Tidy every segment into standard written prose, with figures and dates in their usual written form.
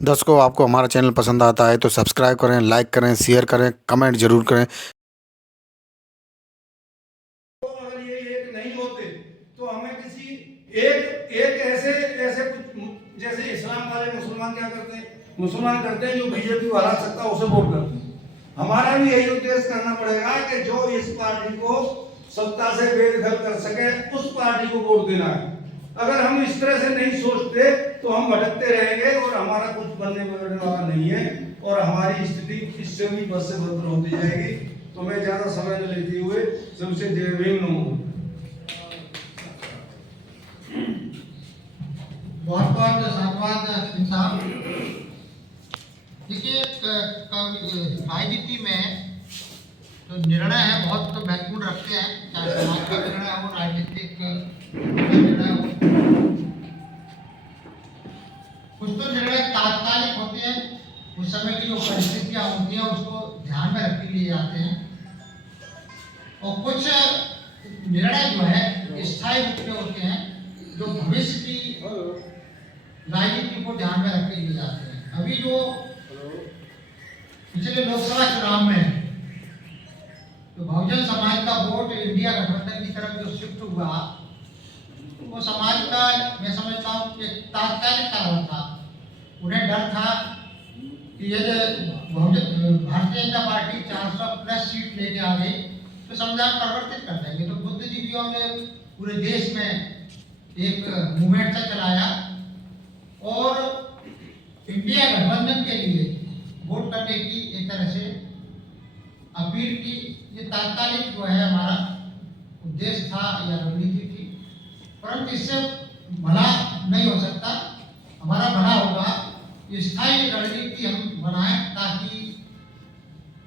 दर्शकों, आपको हमारा चैनल पसंद आता है तो सब्सक्राइब करें, लाइक करें, शेयर करें, कमेंट जरूर करें। अगर ये एक नहीं होते तो हमें किसी एक एक ऐसे ऐसे कुछ जैसे इस्लाम वाले मुसलमान क्या करते हैं, मुसलमान करते हैं जो बीजेपी को हरा सकता है उसे वोट करते हैं। हमारा भी यही उद्देश्य करना पड़ेगा कि जो इस पार्टी को सत्ता से बेदखल कर सके उस पार्टी को वोट देना है। अगर हम इस तरह से नहीं सोचते तो हम भटकते रहेंगे और हमारा कुछ बनने बिगड़ने वाला नहीं है और हमारी स्थिति इससे भी बद से बदतर होती जाएगी। तो मैं ज्यादा समय न लेते हुए सबसे जय भीम नमो। बहुत बहुत धन्यवाद सिंह साहब। देखिए, राजनीति में जो निर्णय है बहुत तो महत्वपूर्ण रखते हैं, चाहे समाज का निर्णय हो, राजनीतिक निर्णय हो। कुछ तो निर्णय तात्कालिक होते हैं, उस समय की जो परिस्थितियां होती हैं उसको ध्यान में रख के लिए जाते हैं, और कुछ निर्णय जो है स्थायी रूप में होते हैं जो भविष्य की राजनीति को ध्यान में रख के लिए जाते हैं। अभी जो पिछले लोकसभा चुनाव में तो बहुजन समाज का वोट इंडिया गठबंधन की तरफ जो शिफ्ट हुआ, वो समाज का मैं समझता हूँ कि तात्कालिक कारण था। उन्हें डर था कि यदि भारतीय जनता पार्टी 400+ सीट लेके आ गई तो संविधान परिवर्तित कर देंगे। तो बुद्धिजीवियों ने पूरे देश में एक मूवमेंट सा चलाया और इंडिया गठबंधन के लिए वोट करने की एक तरह से अपील की। ये तात्कालिक जो है हमारा उद्देश्य था या रणनीति थी, परंतु इससे भला नहीं हो सकता। हमारा भला होगा स्थायी रणनीति हम बनाएं ताकि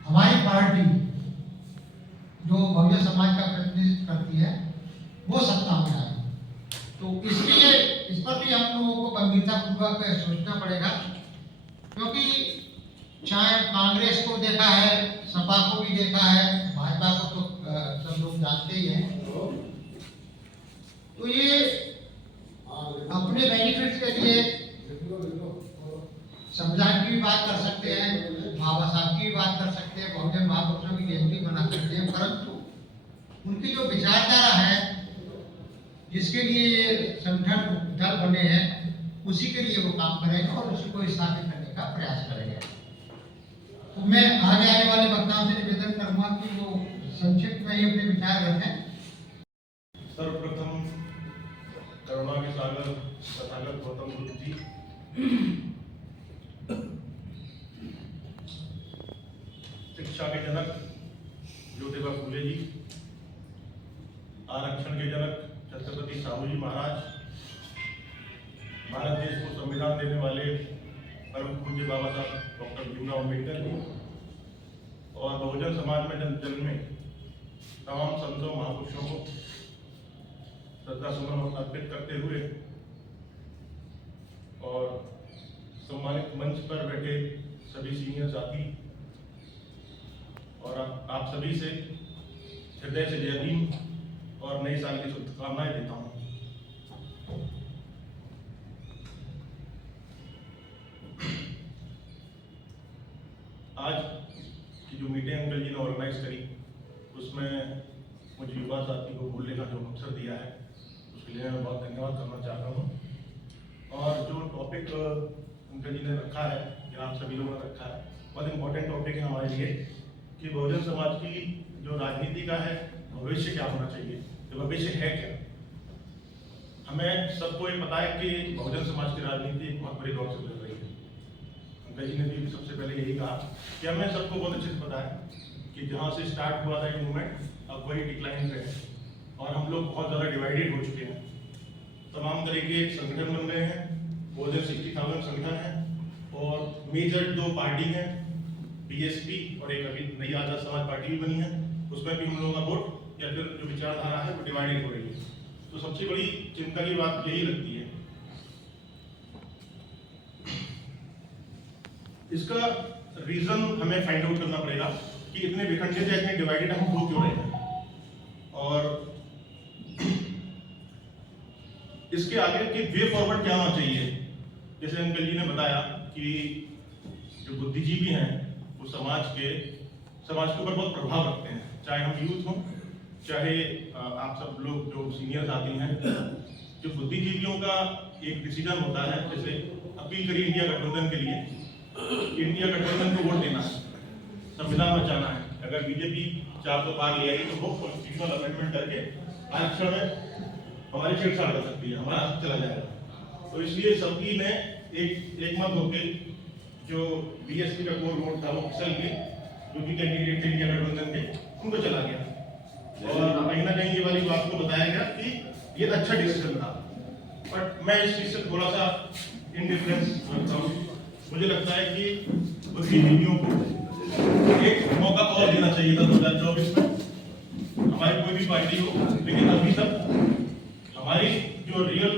हमारी पार्टी जो बहुजन समाज का प्रतिनिधित्व करती है वो सत्ता में आए। तो इसलिए इस पर भी हम लोगों को गंभीरतापूर्वक सोचना पड़ेगा, क्योंकि चाहे कांग्रेस को देखा है, सपा को भी देखा है, भाजपा को तो सब लोग जानते ही हैं। तो ये अपने बेनिफिट के लिए संविधान की भी बात कर सकते हैं, बाबा साहब की भी बात कर सकते हैं, बहुजन महापुरुषों की जयंती बना सकते हैं, परंतु उनकी जो विचारधारा है जिसके लिए संगठन दल बने हैं उसी के लिए वो काम करेंगे और उसी को स्थापित करने का प्रयास करेंगे। तो मैं आगे आने वाले वक्ताओं से निवेदन करूंगा कि वो संक्षिप्त में ही अपने विचार रखें। सर्वप्रथम करुणा के सागर तथागत गौतम बुद्ध जी, शिक्षा के जनक ज्योतिबा फूले जी, आरक्षण के जनक छत्रपति साहू जी महाराज, भारत देश को संविधान देने वाले परम पूज्य बाबा साहब डॉक्टर भीमराव अम्बेडकर जी और बहुजन समाज में जन्मे तमाम संतों महापुरुषों को श्रद्धा सुमन अर्पित करते हुए और सम्मानित मंच पर बैठे सभी सीनियर साथी और आप सभी से हृदय से जय भीम और नई साल की शुभकामनाएं देता हूं। आज की जो मीटिंग अंकल जी ने ऑर्गेनाइज करी उसमें मुझे युवा साथी को बोलने का जो अवसर दिया है उसके लिए मैं बहुत धन्यवाद करना चाहता हूं। और जो टॉपिक अंकल जी ने रखा है या आप सभी लोगों ने रखा है, बहुत इंपॉर्टेंट टॉपिक है हमारे लिए कि बहुजन समाज की जो राजनीति का है भविष्य क्या होना चाहिए, तो भविष्य है क्या। हमें सबको ये पता है कि बहुजन समाज की राजनीति एक बहुत बड़ी दौर से गुजर रही है। अंकल जी ने भी सबसे पहले यही कहा कि हमें सबको बहुत अच्छे से पता है कि जहाँ से स्टार्ट हुआ था ये मूवमेंट अब वही डिक्लाइन पे है और हम लोग बहुत ज़्यादा डिवाइडेड हो चुके हैं। तमाम तरह के संगठन बन रहे हैं, मोर देन 60,000 संगठन है और मेजर दो पार्टी हैं, बीएसपी और एक अभी नई आजाद समाज पार्टी भी बनी है, उसमें भी हम लोगों का वोट या फिर जो विचारधारा है वो डिवाइडेड हो रही है। तो सबसे बड़ी चिंता की बात यही लगती है। इसका रीजन हमें फाइंड आउट करना पड़ेगा कि इतने विखंडित या इतने डिवाइडेड हम हो क्यों रहे हैं और इसके आगे की वे फॉरवर्ड क्या होना चाहिए। जैसे अंकल जी ने बताया कि जो बुद्धिजीवी हैं वो समाज के ऊपर बहुत प्रभाव रखते हैं, चाहे हम यूथ हों, चाहे आप सब लोग जो सीनियर साथी हैं। जो बुद्धिजीवियों का एक डिसीजन होता है, जैसे अपील करी इंडिया गठबंधन के लिए, इंडिया गठबंधन को वोट देना है, संविधान बचाना है। अगर बीजेपी 400 पार ले आएगी तो वो कॉन्स्टिट्यूशनल अमेंडमेंट करके आरक्षण में हमारी छेड़छाड़ कर सकती है, हमारा हक चला जाएगा। तो इसलिए सभी ने एक मत होकर जो बीएसपी का कोर वोट था वो फिसल के जो भी कैंडिडेट थे इंडिया गठबंधन के, उनको चला गया। और कहीं ना कहीं ये वाली बात को बताया गया कि ये अच्छा डिसीजन था। बट मैं इस चीज से थोड़ा सा इंडिफरेंस रखता हूँ। मुझे लगता है कि बुद्धिजीवियों को एक मौका और देना चाहिए था 2024 में, हमारी कोई भी पार्टी हो। लेकिन अभी तक हमारी जो रियल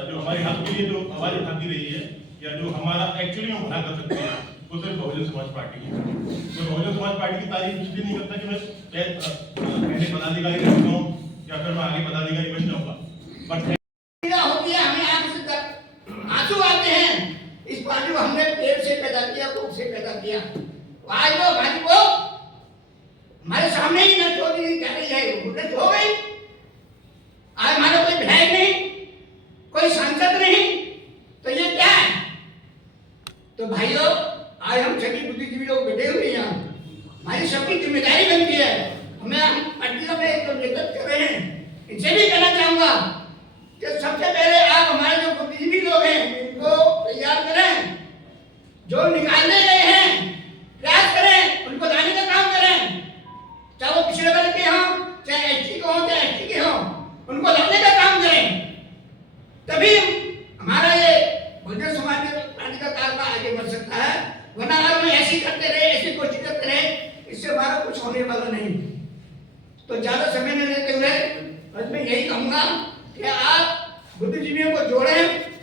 जो हमारे हक के लिए जो आवाज उठाती रही है, या जो हमारा एक्चुअली हम भला कर सकते हैं, वो सिर्फ बहुजन समाज पार्टी है। तो बहुजन समाज पार्टी की तारीफ इसलिए नहीं करता कि मैं पहले पदाधिकारी रहता हूँ या फिर मैं आगे पदाधिकारी बन जाऊंगा, बट हो गया, हमें आंख से आंसू आते हैं। इस पार्टी को हमने पेट से पैदा किया, भूख से पैदा किया। आज वो भाई को हमारे सामने ही नष्ट होती जा रही है, वो नष्ट हो गई। आज हमारा कोई विधायक नहीं, कोई सांसद नहीं, तो ये क्या है? तो भाइयों, आज हम सभी बुद्धिजीवी लोग बैठे हुए हैं, हमारी सबकी जिम्मेदारी बनती है। हम पार्टियों में जो नेतृत्व कर रहे हैं, इनसे भी कहना चाहूंगा कि सबसे पहले आप हमारे जो बुद्धिजीवी लोग हैं इनको तैयार करें, जो निकालने गए हैं प्रयास करें, उनको लाने का काम करें। चाहे वो पिछड़े वर्ग के हों, चाहे एसटी के हों, चाहे एसटी के हों, उनको लाने का काम करें। तभी हमारा ये बहुजन समाज पार्टी का कारभार आगे बढ़ सकता है। वरना अगर हम ऐसी करते रहे, ऐसी कोशिश करते रहे, इससे हमारा कुछ होने वाला नहीं। तो ज्यादा समय न लेते हुए आज मैं यही कहूंगा कि आप बुद्धिजीवियों को जोड़ें,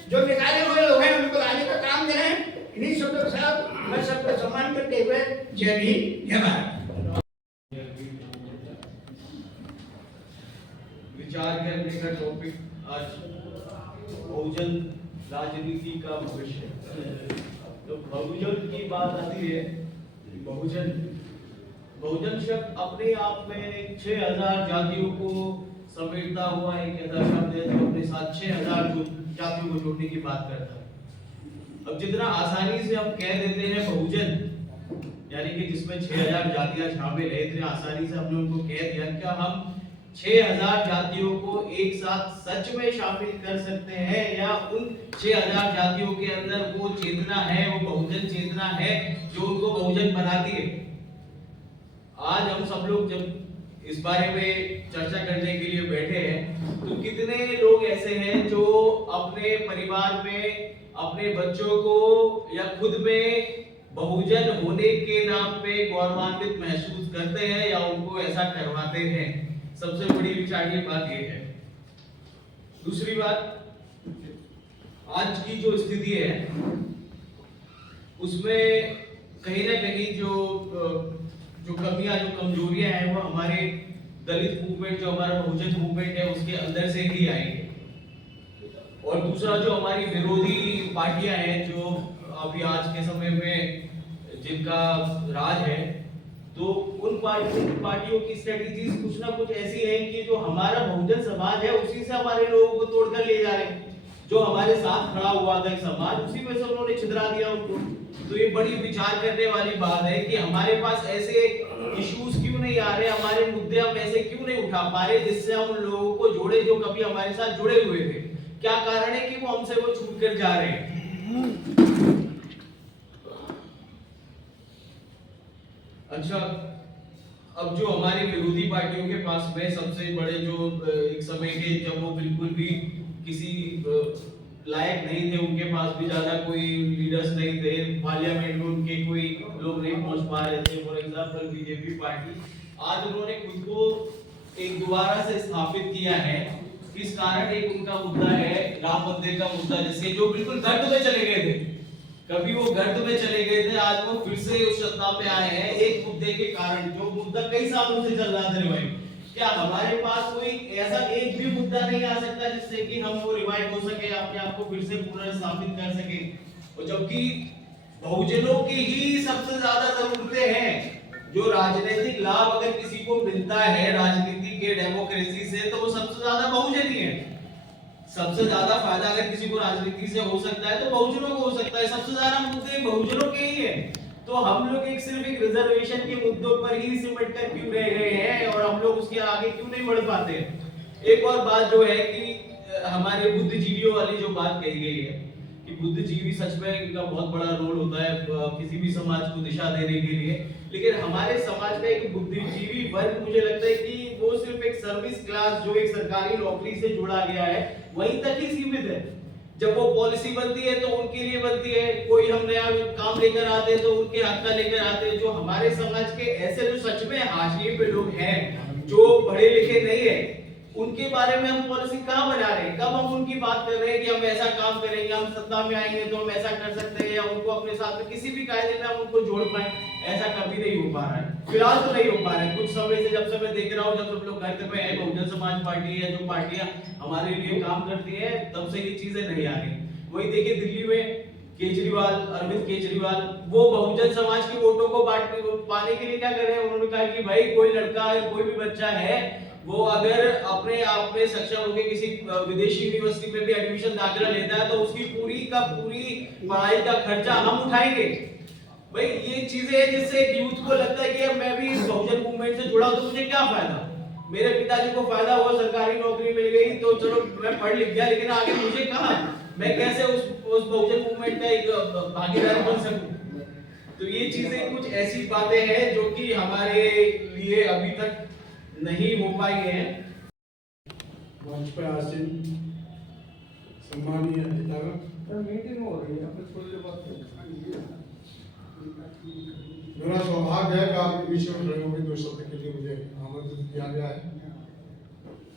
जो निकाले हुए लोग हैं उनको लाने का काम करें। इन्हीं शब्दों के साथ मैं सबका सम्मान करते हुए जय भीम जय भारत। विचार करने का टॉपिक आज बहुजन राजनीति का भविष्य। तो बहुजन की बात आती है, बहुजन शब्द अपने आप में 6000 जातियों को समेटता हुआ एक ऐसा शब्द है जो अपने साथ 6000 जातियों को जोड़ने की बात करता है। अब जितना आसानी से हम कह देते हैं बहुजन, यानी कि जिसमें 6000 जातियां शामिल है, इतने आसानी से हमने उनको कह दिया, क्या हम 6000 जातियों को एक साथ सच में शामिल कर सकते हैं, या उन 6000 जातियों के अंदर वो चेतना है, वो बहुजन चेतना है जो उनको बहुजन बनाती है? आज हम सब लोग जब इस बारे में चर्चा करने के लिए बैठे हैं, तो कितने लोग ऐसे हैं जो अपने परिवार में अपने बच्चों को या खुद में बहुजन होने के नाम पे गौरवान्वित महसूस करते हैं या उनको ऐसा करवाते हैं? सबसे बड़ी विचार की बात यह है। दूसरी बात, आज की जो स्थिति है उसमें कहीं ना कहीं जो कमियां, जो कमजोरियां हैं, वो हमारे दलित मूवमेंट, जो हमारा बहुजन मूवमेंट है, उसके अंदर से ही आई है। और दूसरा, जो हमारी विरोधी पार्टियां हैं, जो अभी आज के समय में जिनका राज है, तो उन पार्टियों की स्ट्रेटजीज कुछ ना कुछ ऐसी है कि जो हमारा बहुजन समाज है उसी से हमारे लोगों को तोड़कर ले जा रहे हैं। जो हमारे साथ खड़ा हुआ था एक समाज, उसी में से उन्होंने छितरा दिया उनको। तो ये बड़ी विचार करने वाली बात है कि हमारे पास ऐसे इश्यूज क्यों नहीं आ रहे, हमारे मुद्दे हम ऐसे क्यों नहीं उठा पा रहे जिससे हम उन लोगों को जोड़े जो कभी हमारे साथ जुड़े हुए थे। क्या कारण है कि वो हमसे वो छूट कर जा रहे हैं? अच्छा, अब जो हमारी विरोधी पार्टियों के पास में सबसे बड़े जो एक समय के जब वो बिल्कुल भी किसी लायक नहीं थे, उनके पास भी ज्यादा कोई लीडर्स नहीं थे, पार्लियामेंट में उनके कोई लोग नहीं पहुंच पा रहे थे। फॉर एग्जांपल बीजेपी पार्टी, आज उन्होंने खुद को एक दोबारा से स्थापित किया है। किस कारण? एक उनका मुद्दा है राम मंदिर का मुद्दा, जिसके जो बिल्कुल गर्त में चले गए थे, कभी वो गर्त में चले गए थे, आज वो फिर से उस सत्ता पे आए हैं एक मुद्दे के कारण, जो मुद्दा कई सालों से चल रहा था रिवाइव। क्या हमारे पास कोई ऐसा एक भी मुद्दा नहीं आ सकता जिससे कि हम वो रिवाइव हो सके, अपने आप को फिर से पुनर्स्थापित कर सके? और जबकि बहुजनों की ही सबसे ज्यादा जरूरतें हैं। जो राजनीतिक लाभ अगर किसी को मिलता है राजनीति के डेमोक्रेसी से, तो वो सबसे ज्यादा बहुजन ही है। सबसे ज्यादा फायदा अगर किसी को राजनीति से हो सकता है तो बहुजनों को हो सकता है। सबसे ज्यादा मुद्दे बहुजनों के ही है। तो हम लोग सिर्फ एक रिजर्वेशन के मुद्दों पर ही सिमट कर क्यों रह गए हैं और हम लोग उसके आगे क्यों नहीं बढ़ पाते। एक और बात जो है कि हमारे बुद्धिजीवियों वाली जो बात कही गई है कि बुद्धिजीवी सच में इनका बहुत बड़ा रोल होता है किसी भी समाज को दिशा देने के लिए, लेकिन हमारे समाज का एक बुद्धिजीवी वर्ग मुझे लगता है कि वो सिर्फ एक सर्विस क्लास जो एक सरकारी नौकरी से जुड़ा गया है वहीं तक ही सीमित है। जब वो पॉलिसी बनती है तो उनके लिए बनती है, कोई हम नया काम लेकर आते हैं तो उनके हक का लेकर आते हैं। जो हमारे समाज के ऐसे जो सच में हाशिए पे लोग हैं जो पढ़े लिखे नहीं है, उनके बारे में हम पॉलिसी कहाँ बना रहे हैं? कब हम उनकी बात कर रहे हैं कि हम ऐसा काम करेंगे, हम सत्ता में आएंगे तो हम ऐसा कर सकते हैं या उनको अपने साथ में किसी भी कायदे में हम उनको जोड़ पाए? ऐसा कभी नहीं हो पा रहा है, फिलहाल तो नहीं हो पा रहा है। कुछ समय से जब से मैं देख रहा हूँ, जब सब लोग घर पे हैं, बहुजन समाज पार्टी है, जो पार्टियां हमारे लिए काम करती है, तब से ये चीजें नहीं आ रही। वही देखिए दिल्ली में केजरीवाल, अरविंद केजरीवाल, वो बहुजन समाज के वोटों को पाने के लिए क्या कर रहे हैं? उन्होंने कहा कि भाई कोई लड़का है, कोई भी बच्चा है, वो अगर अपने आप में सक्षम होकर किसी विदेशी यूनिवर्सिटी में भी एडमिशन दाखिला लेता है तो उसकी पूरी का पूरी पढ़ाई का खर्चा हम उठाएंगे। भाई ये चीजें हैं जिससे यूथ को लगता है कि अब मैं भी बहुजन मूवमेंट से जुड़ा हूं तो मुझे क्या फायदा? मेरे पिताजी को फायदा हुआ, सरकारी नौकरी मिल गई तो चलो मैं पढ़ लिख गया, लेकिन आगे मुझे कहां, मैं कैसे उस बहुजन मूवमेंट का एक भागीदार बन सकूं? तो ये चीजें कुछ ऐसी बातें हैं जो कि हमारे लिए अभी तक नहीं हो पाई हैं। मंच पर आसीन सम्मानीय अतिथिगण, मीटिंग हो रही है, थोड़ी देर बाद मेरा सौभाग्य है कि आपके बीच में खड़े होकर 2 शब्द के लिए मुझे आमंत्रित किया गया है।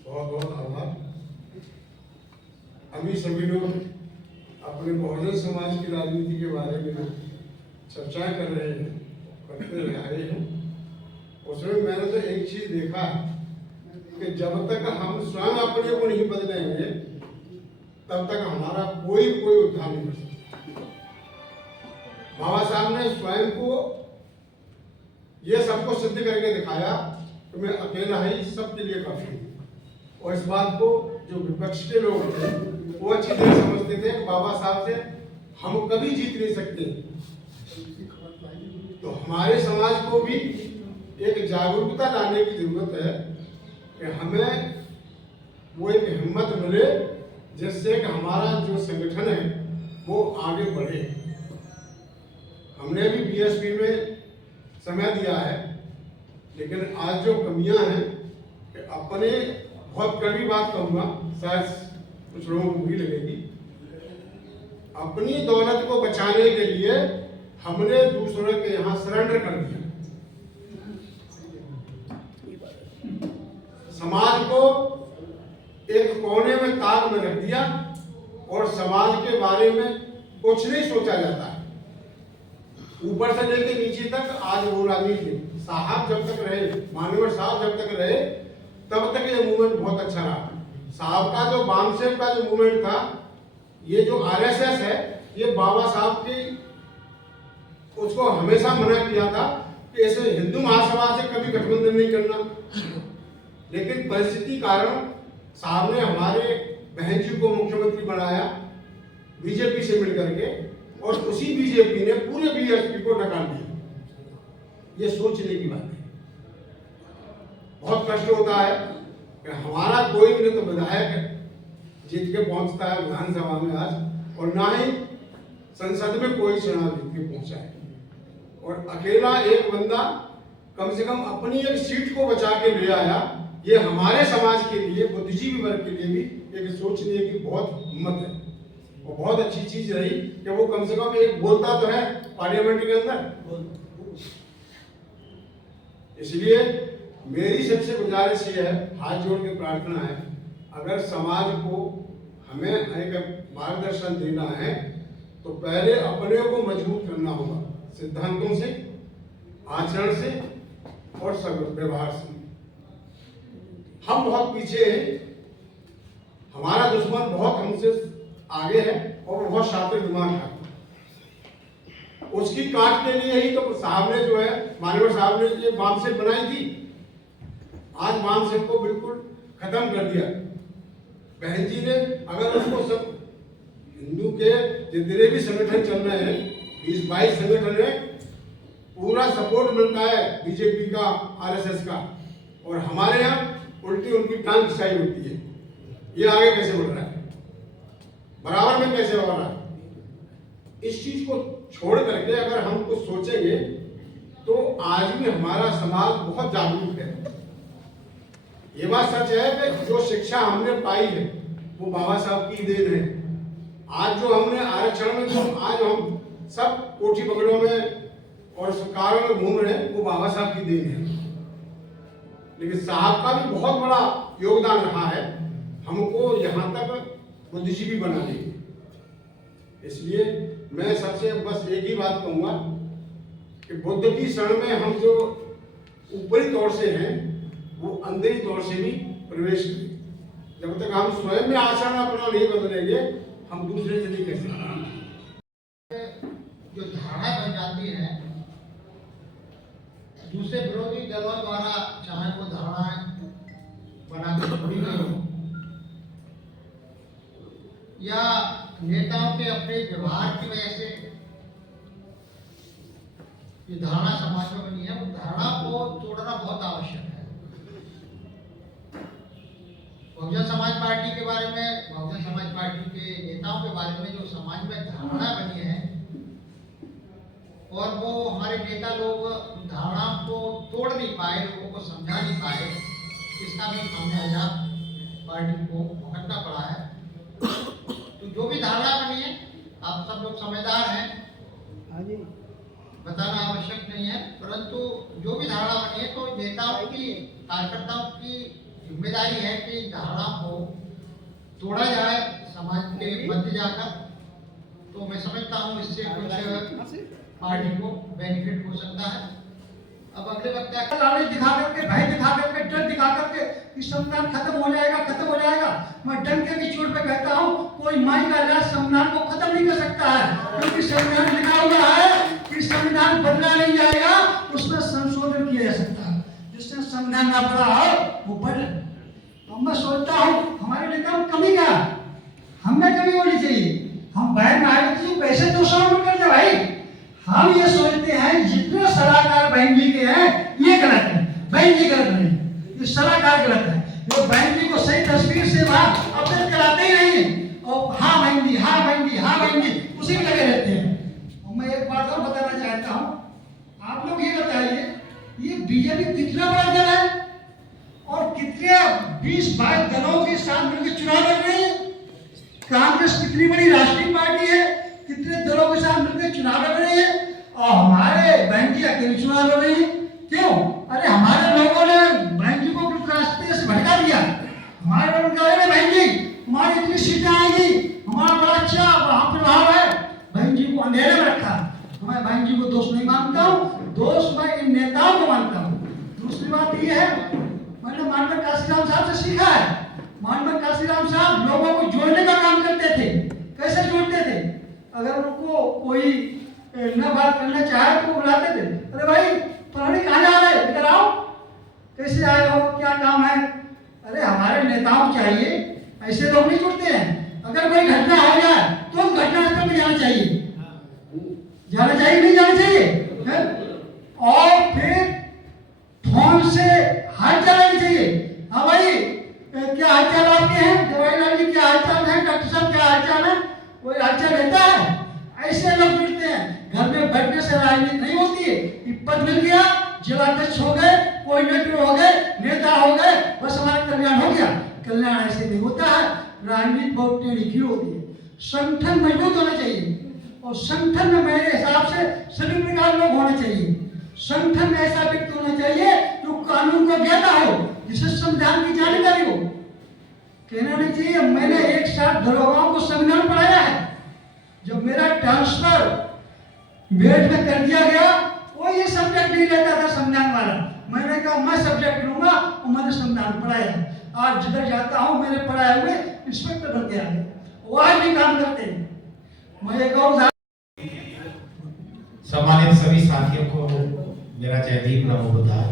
बहुत बहुत आभार। अभी सभी लोग अपने बहुजन समाज की राजनीति के बारे में चर्चाएं कर रहे हैं, करते रहे हैं। उसमें मैंने तो एक चीज देखा कि जब तक हम स्वयं अपने को नहीं बदलेंगे तब तक हमारा कोई उद्धार नहीं कर सकता। बाबा साहब ने स्वयं को ये सबको सिद्ध करके दिखाया कि मैं अकेला ही सबके लिए काफी हूं। और इस बात को जो विपक्ष के लोग थे वो अच्छी तरह समझते थे कि बाबा साहब से हम कभी जीत नहीं सकते। तो हमारे समाज को भी एक जागरूकता लाने की जरूरत है कि हमें वो एक हिम्मत मिले जिससे कि हमारा जो संगठन है वो आगे बढ़े। हमने भी बीएसपी में समय दिया है, लेकिन आज जो कमियां हैं कि अपने, बहुत कड़वी बात कहूँगा, शायद कुछ लोगों को बुरी लगेगी, अपनी दौलत को बचाने के लिए हमने दूसरों के यहाँ सरेंडर कर दिया। समाज को एक कोने में ताक में रख दिया और समाज के बारे में कुछ नहीं सोचा जाता है। ऊपर से लेकर नीचे तक आज वो राजनीति साहब जब तक रहे, मानवर साहब जब तक रहे, तब तक ये मूवमेंट बहुत अच्छा रहा। साहब का जो बामसेन का जो मूवमेंट था, ये जो आरएसएस है, ये बाबा साहब की उसको हमेशा मना किया था कि ऐसे हिंदू महासभा से कभी गठबंधन नहीं करना। लेकिन परिस्थिति कारण साहब ने हमारे बहन जी को मुख्यमंत्री बनाया बीजेपी से मिलकर के, और उसी बीजेपी ने पूरे बीएसपी को ढका दिया। ये सोचने की बात है। बहुत कष्ट होता है कि हमारा कोई भी तो विधायक जीत के पहुंचता है विधानसभा में आज, और ना ही संसद में कोई चुनाव जीत के पहुंचा है, और अकेला एक बंदा कम से कम अपनी एक सीट को बचा के ले आया। ये हमारे समाज के लिए, बुद्धिजीवी वर्ग के लिए भी एक सोचने की बहुत हिम्मत है, और बहुत अच्छी चीज रही कि वो कम से कम एक बोलता तो है पार्लियामेंट के अंदर। इसलिए मेरी सबसे गुजारिश ये है, हाथ जोड़ के प्रार्थना है, अगर समाज को हमें एक मार्गदर्शन देना है तो पहले अपने को मजबूत करना होगा, सिद्धांतों से, आचरण से और सब व्यवहार से। हम बहुत पीछे हैं, हमारा दुश्मन बहुत हमसे आगे है और बहुत शातिर दिमाग है। उसकी काट के लिए ही तो साहब ने जो है मानवर साहब ने ये बामसेप बनाई थी। आज बामसेप को बिल्कुल खत्म कर दिया। बहन जी ने अगर उसको सब हिंदू के जितने भी संगठन चल रहे हैं 20-22 संगठन है, पूरा सपोर्ट मिलता है बीजेपी का, आरएसएस का, और हमारे यहाँ उल्टी उनकी टांग खिंचाई होती है। ये आगे कैसे बढ़ रहा है, बराबर में कैसे हो रहा है? इस चीज को छोड़ करके अगर हम कुछ सोचेंगे तो आज भी हमारा समाज बहुत जागरूक है। ये बात सच है कि जो शिक्षा हमने पाई है वो बाबा साहब की देन है। आज जो हमने आरक्षण में जो आज हम सब कोठी बगड़ों में और सरकारों में घूम रहे हैं वो बाबा साहब की देन है। लेकिन साहब का भी बहुत बड़ा योगदान रहा है हमको यहाँ तक बुद्धिजीवी बनाने की। इसलिए मैं सबसे बस एक ही बात कहूँगा कि बुद्ध की शरण में हम जो ऊपरी तौर से हैं वो अंदरी तौर से भी प्रवेश करें। जब तक हम स्वयं में आचरण अपना नहीं बदलेंगे हम दूसरे से नहीं कर सकते। जो धारणा बन जाती है दूसरे विरोधी दलों द्वारा, चाहे वो धारणाएं बना के छोड़ी गई हो या नेताओं के अपने व्यवहार की वजह से ये धारणा समाज में बनी है, वो धारणा को तोड़ना बहुत आवश्यक है। बहुजन समाज पार्टी के बारे में, बहुजन समाज पार्टी के नेताओं के बारे में जो समाज में धारणा बनी है और वो हमारे नेता लोग धारणा को तोड़ नहीं पाए, लोगों को समझा नहीं पाए, इसका भी खामियाजा पार्टी को भुगतना पड़ा है। तो जो भी धारणा बनी है, आप सब लोग समझदार हैं, बताना आवश्यक नहीं है, परंतु जो भी धारणा बनी है तो नेताओं की, कार्यकर्ताओं की जिम्मेदारी है कि धारणा को तोड़ा जाए समाज के मध्य जाकर। तो मैं समझता हूँ इससे कुछ पार्टी को बेनिफिट हो सकता है। अब अगले वक्त लालच दिखा करके, भय दिखा करके, डर दिखा करके कि संविधान खत्म हो जाएगा, खत्म हो जाएगा। मैं डंके की चोट पे कहता हूँ कोई माई का इलाज संविधान को खत्म नहीं कर सकता है, क्योंकि संविधान लिखा हुआ है कि संविधान बदला नहीं जाएगा, उसमें संशोधन किया जा सकता है। जिसने संविधान ना पढ़ा हो वो पढ़। तो मैं सोचता हूँ हमारे नेताओं में कमी क्या, हमें कमी होनी चाहिए। हम बहन भाई पैसे 200 में कर दे भाई। हम ये सोचते हैं जितने सलाहकार बहन जी के हैं ये गलत है, बहन जी गलत नहीं, ये सलाहकार गलत है। वो बहन जी को सही तस्वीर से वहाँ अपडेट कराते ही नहीं है और हाँ बहन जी, हाँ बहन जी, हाँ बहन जी उसी में लगे रहते हैं। और मैं एक बात और बताना चाहता हूँ, आप लोग ये बताइए ये बीजेपी कितना बड़ा दल है और कितने 20-22 दलों के साथ मिलकर चुनाव लड़ रही है। कांग्रेस कितनी बड़ी राष्ट्रीय पार्टी है, कितने दलों के साथ मिलकर चुनाव लड़ रही है और हमारे बहन जी अकेले चुनाव लड़ रही है। क्यों? अरे हमारे लोगों ने बहन जी को रास्ते से भटका दिया। हमारे लोगों ने कहा बहन जी हमारी इतनी सीटें आएंगी, हमारा बड़ा अच्छा वहां प्रभाव है, बहन जी को अंधेरे में रखा। मैं बहन जी को दोष नहीं मानता हूँ, दोष मैं इन नेताओं को मानता हूँ। दूसरी बात ये है, मैंने मानव काशीराम साहब से सीखा है। मानव काशीराम साहब लोगों को जोड़ने का काम करते थे। कैसे जोड़ते थे? अगर उनको कोई न बात करना चाहे तो बुलाते थे, अरे भाई पढ़ने कहाँ जा रहे, इधर आओ, कैसे आए हो, क्या काम है। अरे हमारे नेताओं चाहिए, ऐसे लोग नहीं जुड़ते हैं। अगर कोई घटना हो जाए तो उस घटनास्थल पर जाना चाहिए, जाना चाहिए नहीं जाना चाहिए है? और फिर फोन से हाल चाल लेनी चाहिए। हाँ भाई क्या हाल चाल आपके हैं, जवाहरलाल जी क्या हाल चाल है, डॉक्टर साहब क्या हाल चाल है, कोई हाल चाल रहता है। ऐसे लोग जुड़ते हैं। घर में बैठने से राजनीति नहीं होती है कि पद मिल गया, जिलाध्यक्ष हो गए, कोऑर्डिनेटर हो गए, नेता हो गए, बस हमारा कल्याण हो गया। कल्याण ऐसे नहीं होता है। राजनीति बहुत टेढ़ी खीर होती है। संगठन मजबूत होना चाहिए और संगठन में मेरे हिसाब से सभी प्रकार लोग होने चाहिए। संगठन में ऐसा व्यक्ति होना चाहिए जो कानून को ज्ञाता हो, जिसे संविधान की जानकारी हो। कहना नहीं चाहिए मैंने एक साथ दरोगाओं को संविधान पढ़ाया है। जब मेरा ट्रांसफर मेरठ में कर दिया गया वो ये सब्जेक्ट नहीं लेता था संविधान वाला। मैंने कहा मैं सब्जेक्ट लूंगा और मैंने संविधान पढ़ाया। आज जिधर जाता हूँ मेरे पढ़ाए हुए इंस्पेक्टर बन के आ गए, वो आज भी काम करते हैं। मैं एक और सम्मानित सभी साथियों को मेरा जय भीम नमो बुद्धाय।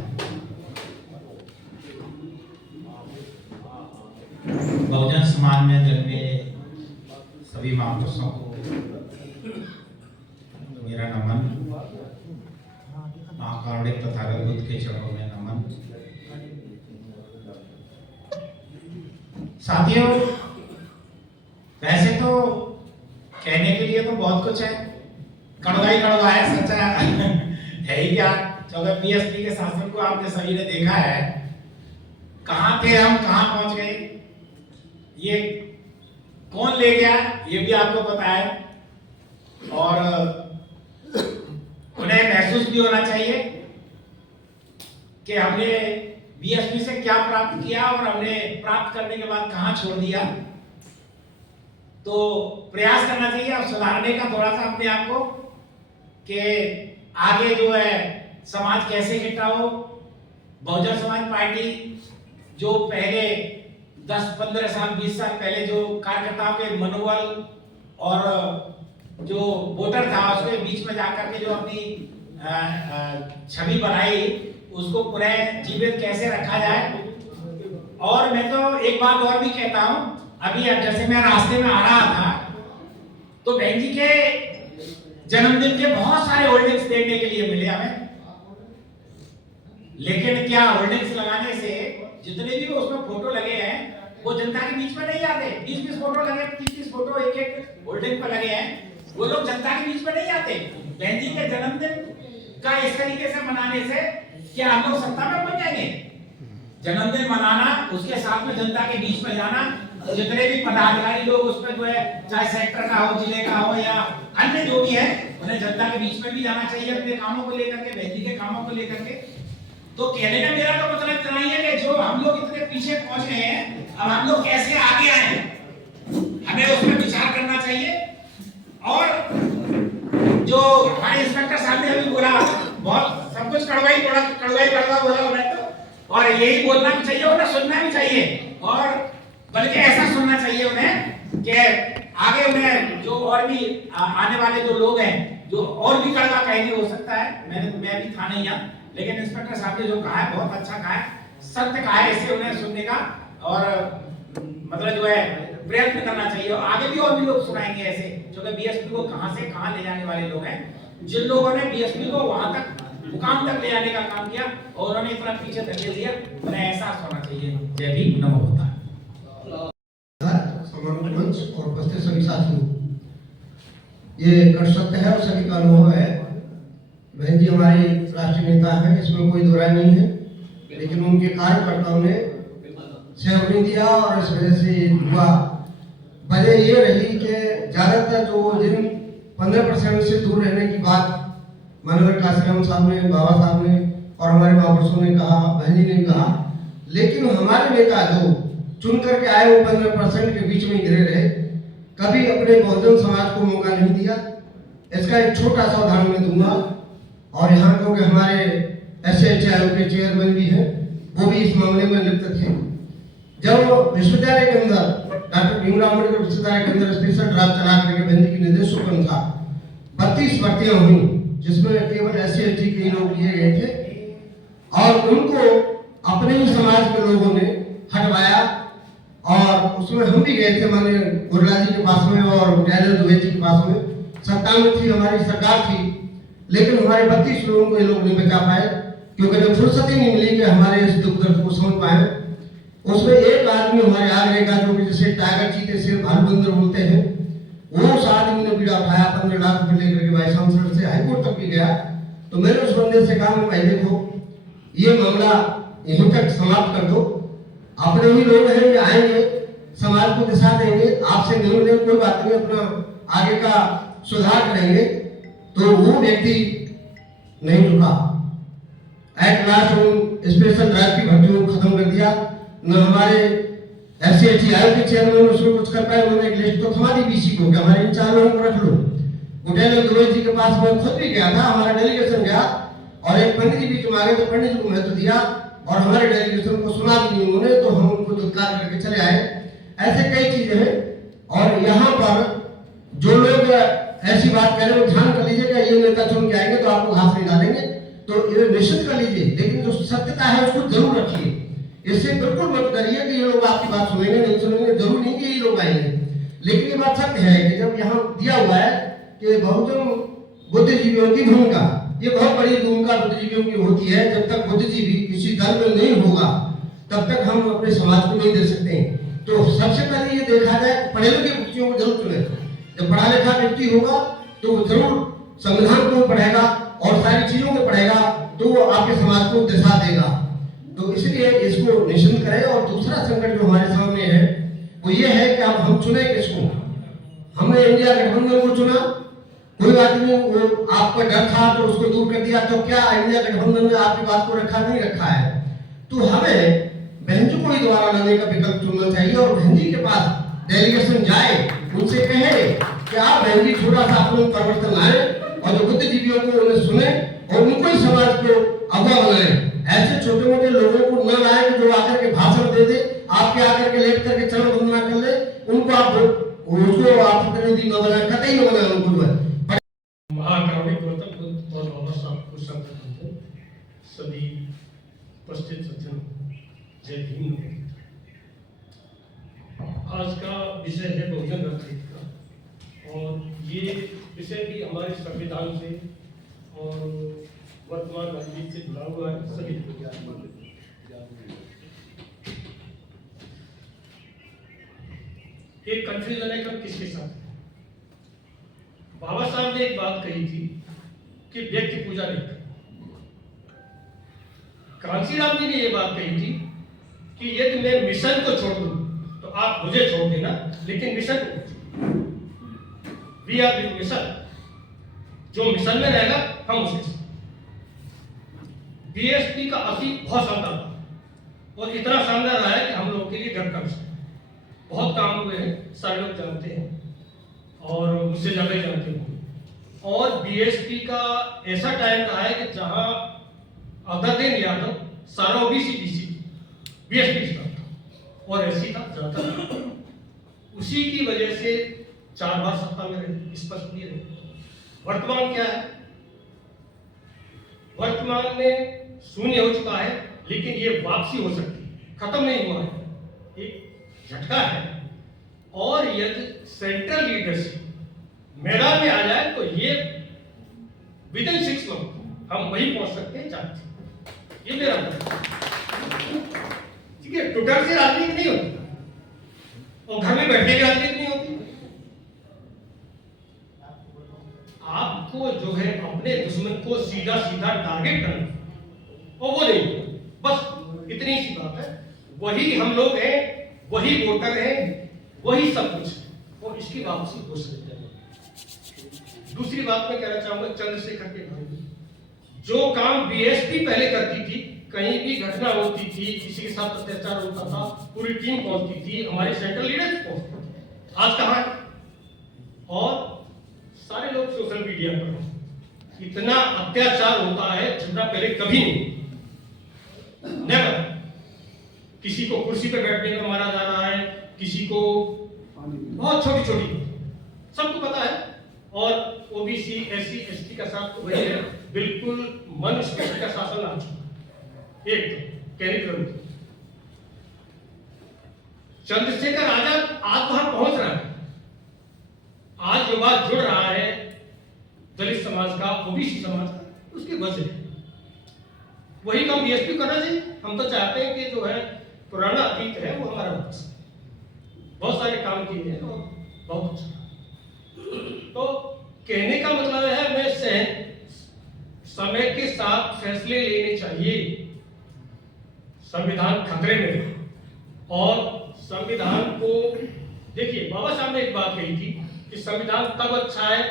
बहुजन समाज में जन्मे सभी महापुरुषों को मेरा नमन। महाकारुणिक तथागत बुद्ध के चरणों में नमन। साथियों, वैसे तो कहने के लिए तो बहुत कुछ है, कड़वा ही कड़वा है, सच्चा है ही क्या। जब बीएसपी के शासन को आपने सभी ने देखा है, कहां थे हम, कहां पहुंच गए, ये कौन ले गया ये भी आपको पता है। और उन्हें महसूस भी होना चाहिए कि हमने बीएसपी से क्या प्राप्त किया और हमने प्राप्त करने के बाद कहां छोड़ दिया। तो प्रयास करना चाहिए अब सुधारने का थोड़ा सा अपने आप को, कि आगे जो है समाज कैसे इकट्ठा हो। बहुजन समाज पार्टी जो पहले 10-15 साल 20 साल पहले जो कार्यकर्ताओं के मनोबल और जो वोटर था उसके बीच में जाकर के जो अपनी छवि बनाई, उसको पुनः जीवित कैसे रखा जाए। और मैं तो एक बात और भी कहता हूं, अभी जैसे मैं रास्ते में आ रहा था तो बहन जी के जन्मदिन के बहुत सारे होल्डिंग्स देखने के लिए मिले हमें, लेकिन क्या होल्डिंग्स लगाने से जितने भी उसमें फोटो लगे हैं वो जनता के बीच में नहीं आते। 20-20 फोटो लगे, 30-30 फोटो एक होल्डिंग पर लगे हैं, वो लोग जनता के बीच में नहीं आते। बहन जी के जन्मदिन का इस तरीके से मनाने से क्या हम लोग सत्ता में पहुंच जाएंगे? जन्मदिन मनाना, उसके साथ में जनता के बीच में जाना, जितने भी पदाधिकारी लोग उसमें जो है, चाहे सेक्टर का हो, जिले का हो या अन्य जो भी है, उन्हें जनता के बीच में भी जाना चाहिए अपने कामों को लेकर के, बहन जी के कामों को लेकर के। तो कहने का मेरा तो मतलब इतना ही है कि जो हम लोग इतने पीछे पहुंच गए हैं, अब हम लोग कैसे आगे आए, हमें उसमें विचार करना चाहिए। और जो हमारे इंस्पेक्टर साहब ने अभी बोला, बहुत सब कुछ कड़वाई कड़वा बोला उन्हें, तो और यही बोलना भी चाहिए, उन्हें सुनना भी चाहिए, और बल्कि ऐसा सुनना चाहिए उन्हें कि आगे उन्हें जो और भी आने वाले जो लोग हैं जो और भी कड़वा कहेंगे, हो सकता है मैं भी था नहीं यहाँ, लेकिन इंस्पेक्टर साहब ने जो कहा है बहुत अच्छा कहा है, सत्य कहा है, इसे उन्हें सुनने का और मतलब जो है प्रयत्न करना चाहिए। और आगे भी और भी लोग सुनाएंगे ऐसे, जो कि बीएसपी को कहां से कहां ले जाने वाले लोग हैं, जिन लोगों ने बीएसपी को वहां तक मुकाम तक ले जाने का काम किया और उन्होंने इतना पीछे धकेल दिया, उन्हें एहसास होना चाहिए। जय भीम नमो बुद्धाय। मंच और उपस्थित सभी साथियों, ये कट सत्य है और सभी का अनुभव है। बहन जी हमारे राष्ट्रीय नेता है, इसमें कोई दो राय नहीं है, लेकिन उनके कार्यकर्ताओं ने सहयोग नहीं दिया और इस वजह से हुआ। वजह ये रही कि ज्यादातर जो जिन 15% से दूर रहने की बात माननीय काशीराम साहब ने, बाबा साहब ने और हमारे महापुरुषों ने कहा, बहन जी ने कहा, लेकिन हमारे नेता जो चुन करके आए वो 15% के बीच में गिरे रहे, कभी अपने बहुजन समाज को मौका नहीं दिया। इसका एक छोटा सा उदाहरण मैं दूंगा, और यहाँ क्योंकि हमारे SHIO के चेयरमैन भी हैं, वो भी इस मामले में लिप्त थे। जब विश्वविद्यालय के अंदर डॉक्टर भीमराव अम्बेडकर विश्वविद्यालय के अंदर स्पेशल ड्राफ्ट चला करके बहन जी के निर्देशों के अनुसार 32 भर्तियां हुई, जिसमें केवल SC/ST के लोग लिए गए थे, और उनको अपने ही समाज के लोगों ने हटवाया। और उसमें हम भी गए थे, माननीय गुरला जी के पास में और विद्यालय दुबे जी के पास में। सत्ता में थी हमारी सरकार थी, लेकिन हमारे 32 लोगों को ये लोग नहीं बचा पाए, क्योंकि जब फुर्सत ही नहीं मिली कि हमारे इस दुख दर्द को समझ पाए। उसमें एक आदमी हमारे आ गए का, जो कि जैसे टाइगर, चीते, शेर, भालू, बंदर बोलते हैं, वो उस आदमी ने बीड़ा उठाया, 15 लाख रुपए लेकर के वाइस चांसलर से हाईकोर्ट तक भी गया। तो मैंने उस बंदे से कहा, भाई देखो ये मामला यहीं तक समाप्त कर दो, अपने ही लोग हैं, ये आएंगे, समाज को दिशा देंगे, आपसे नहीं मिले कोई बात नहीं, अपना आगे का सुधार करेंगे। तो वो व्यक्ति नहीं रुका, एट लास्ट उन स्पेशल ड्राइव की भर्तियों को खत्म कर दिया। न हमारे SC/ST के चेयरमैन उसमें कुछ कर पाए, उन्होंने एक लिस्ट तो थमा दी BC को कि हमारे इन 4 लोगों को रख लो। गुटेल दुबे जी के पास मैं खुद भी गया था, हमारा डेलीगेशन गया, और एक पंडित जी बीच में आ गए, तो पंडित जी को महत्व दिया और हमारे डेलीगेशन को सुना भी नहीं उन्होंने, तो हम उनको दुत्कार करके चले आए। ऐसे कई चीजें हैं। और यहाँ पर जो लोग ऐसी बात कह रहे हो, ध्यान कर लीजिएगा, ये नेता चुन के आएंगे तो आपको घास नहीं डालेंगे, तो ये निश्चित कर लीजिए, लेकिन जो सत्यता है उसको जरूर रखिए। इससे बिल्कुल मत डरिए कि ये लोग आपकी बात सुनेंगे नहीं सुनेंगे, जरूर नहीं कि ये लोग आएंगे, लेकिन ये बात सत्य है कि जब यहाँ दिया हुआ है कि बहुजन बुद्धिजीवियों की भूमिका, ये बहुत बड़ी भूमिका बुद्धिजीवियों की होती है। जब तक बुद्धिजीवी किसी दल में नहीं होगा तब तक हम अपने समाज को नहीं दे सकते। तो सबसे पहले ये देखा जाए, पढ़े लिखे व्यक्तियों को जरूर चुने। जब पढ़ा लिखा व्यक्ति होगा तो वो जरूर संविधान को पढ़ेगा और सारी चीजों को पढ़ेगा, तो वो आपके समाज को दिशा देगा। तो इसलिए इसको निश्चित करें। और दूसरा संकट जो हमारे सामने है वो ये है कि अब हम चुने किसको। हमने इंडिया गठबंधन को चुना, कोई बात नहीं, वो आपका डर था तो उसको दूर कर दिया, तो क्या इंडिया गठबंधन में आपकी बात को रखा नहीं रखा है। तो हमें बहनजी को ही दोबारा लाने का विकल्प चुनना चाहिए और बहनजी के पास डेलीगेशन जाए, उनसे कहे कि आप बहनजी थोड़ा सा अपने परिवर्तन लाए और जो बुद्धिजीवियों को उन्हें सुने और उनको ही समाज को अगुवा बनाए। ऐसे छोटे मोटे लोगों को न लाए कि जो आकर के भाषण दे दे, आपके आकर के लेट करके चरण वंदना कर ले, उनको आप उसको आप प्रतिनिधि न बनाए, कतई न बनाए उनको। महाकाव्य गौतम बुद्ध और बाबा साहब को संबोधित सभी उपस्थित सज्जन, जय भीम। आज का विषय है बहुजन राजनीति का, और ये विषय भी हमारे संविधान से और वर्तमान राजनीति से जुड़ा हुआ है। सभी एक कंफ्यूजन है कि किसके साथ। बाबा साहब ने एक बात कही थी कि व्यक्ति पूजा नहीं करना। कांसीराम जी ने ये बात कही थी कि यदि मैं मिशन को छोड़ दूं तो आप मुझे छोड़ देना, लेकिन मिशन को वी आर विद मिशन, जो मिशन में रहेगा हम उसके। बीएसपी का असली बहुत शानदार था और इतना शानदार रहा है कि हम लोगों के लिए गर्व का विषय। बहुत काम हुए हैं, सारे लोग जानते हैं और मुझसे ज्यादा ही जानते होंगे। और बीएसपी का ऐसा टाइम रहा है कि जहां अदर दिन यादव सारा ओबीसी बीएसपी था और ऐसी था ज्यादा। उसी की वजह से 4 बार सत्ता में रहे, स्पष्ट भी रहे। वर्तमान क्या है? वर्तमान में शून्य हो चुका है, लेकिन ये वापसी हो सकती है, खत्म नहीं हुआ है, एक झटका है। और यदि सेंट्रल लीडरशिप मैदान में आ जाए तो ये विद इन 6 मंथ हम वहीं पहुंच सकते हैं चाहते। ये मेरा ठीक है। टुटर से राजनीति नहीं होती और घर में बैठने की राजनीति नहीं होती। आपको जो है अपने दुश्मन को सीधा सीधा टारगेट करना, और वो नहीं, बस इतनी सी बात है। वही हम लोग हैं, वही वोटर हैं, वही सब कुछ है, और इसकी वापसी हो सकती है। दूसरी बात मैं कहना चाहूंगा चंद्रशेखर के बारे में। जो काम बीएसपी पहले करती थी, कहीं भी घटना होती थी, किसी के साथ अत्याचार होता था, पूरी टीम पहुंचती थी, हमारे सेंट्रल लीडर पहुंचते थे। आज कहां है? और सारे लोग सोशल मीडिया पर इतना अत्याचार होता है जितना पहले कभी नहीं, नेवर। किसी को कुर्सी पर बैठने में मारा जा रहा है, किसी को बहुत छोटी छोटी, सबको पता है। और ओबीसी एससी एसटी का साथ तो वही है, बिल्कुल मनुस्मृति का शासन आ चुका है। एक तो कहने की जरूरत, चंद्रशेखर आजाद आज वहां पहुंच रहा है। आज जो बात जुड़ रहा है दलित समाज का, ओबीसी समाज का, उसकी वजह वही काम बीएसपी करना चाहिए। हम तो चाहते हैं कि जो है पुराना अतीत है वो हमारा वापस, बहुत सारे काम किए हैं और बहुत अच्छा। तो कहने का मतलब है मैं समय के साथ फैसले लेने चाहिए। संविधान खतरे में, और संविधान को देखिए, बाबा साहब ने एक बात कही थी कि संविधान तब अच्छा है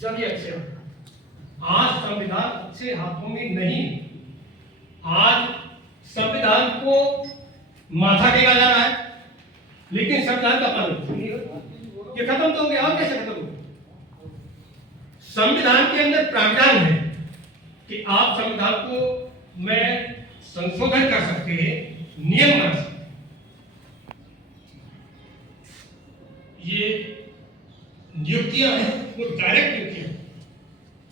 जब ये अच्छे हाथ। आज संविधान अच्छे हाथों में नहीं है। आज संविधान को माथा टेका जा रहा है, लेकिन संविधान का पालन ये खत्म तो हो गया। और कैसे खत्म हो? संविधान के अंदर प्रावधान है कि आप संविधान को में संशोधन कर सकते हैं, नियम बना सकते हैं। ये नियुक्तियां हैं वो डायरेक्ट नियुक्तियां हैं।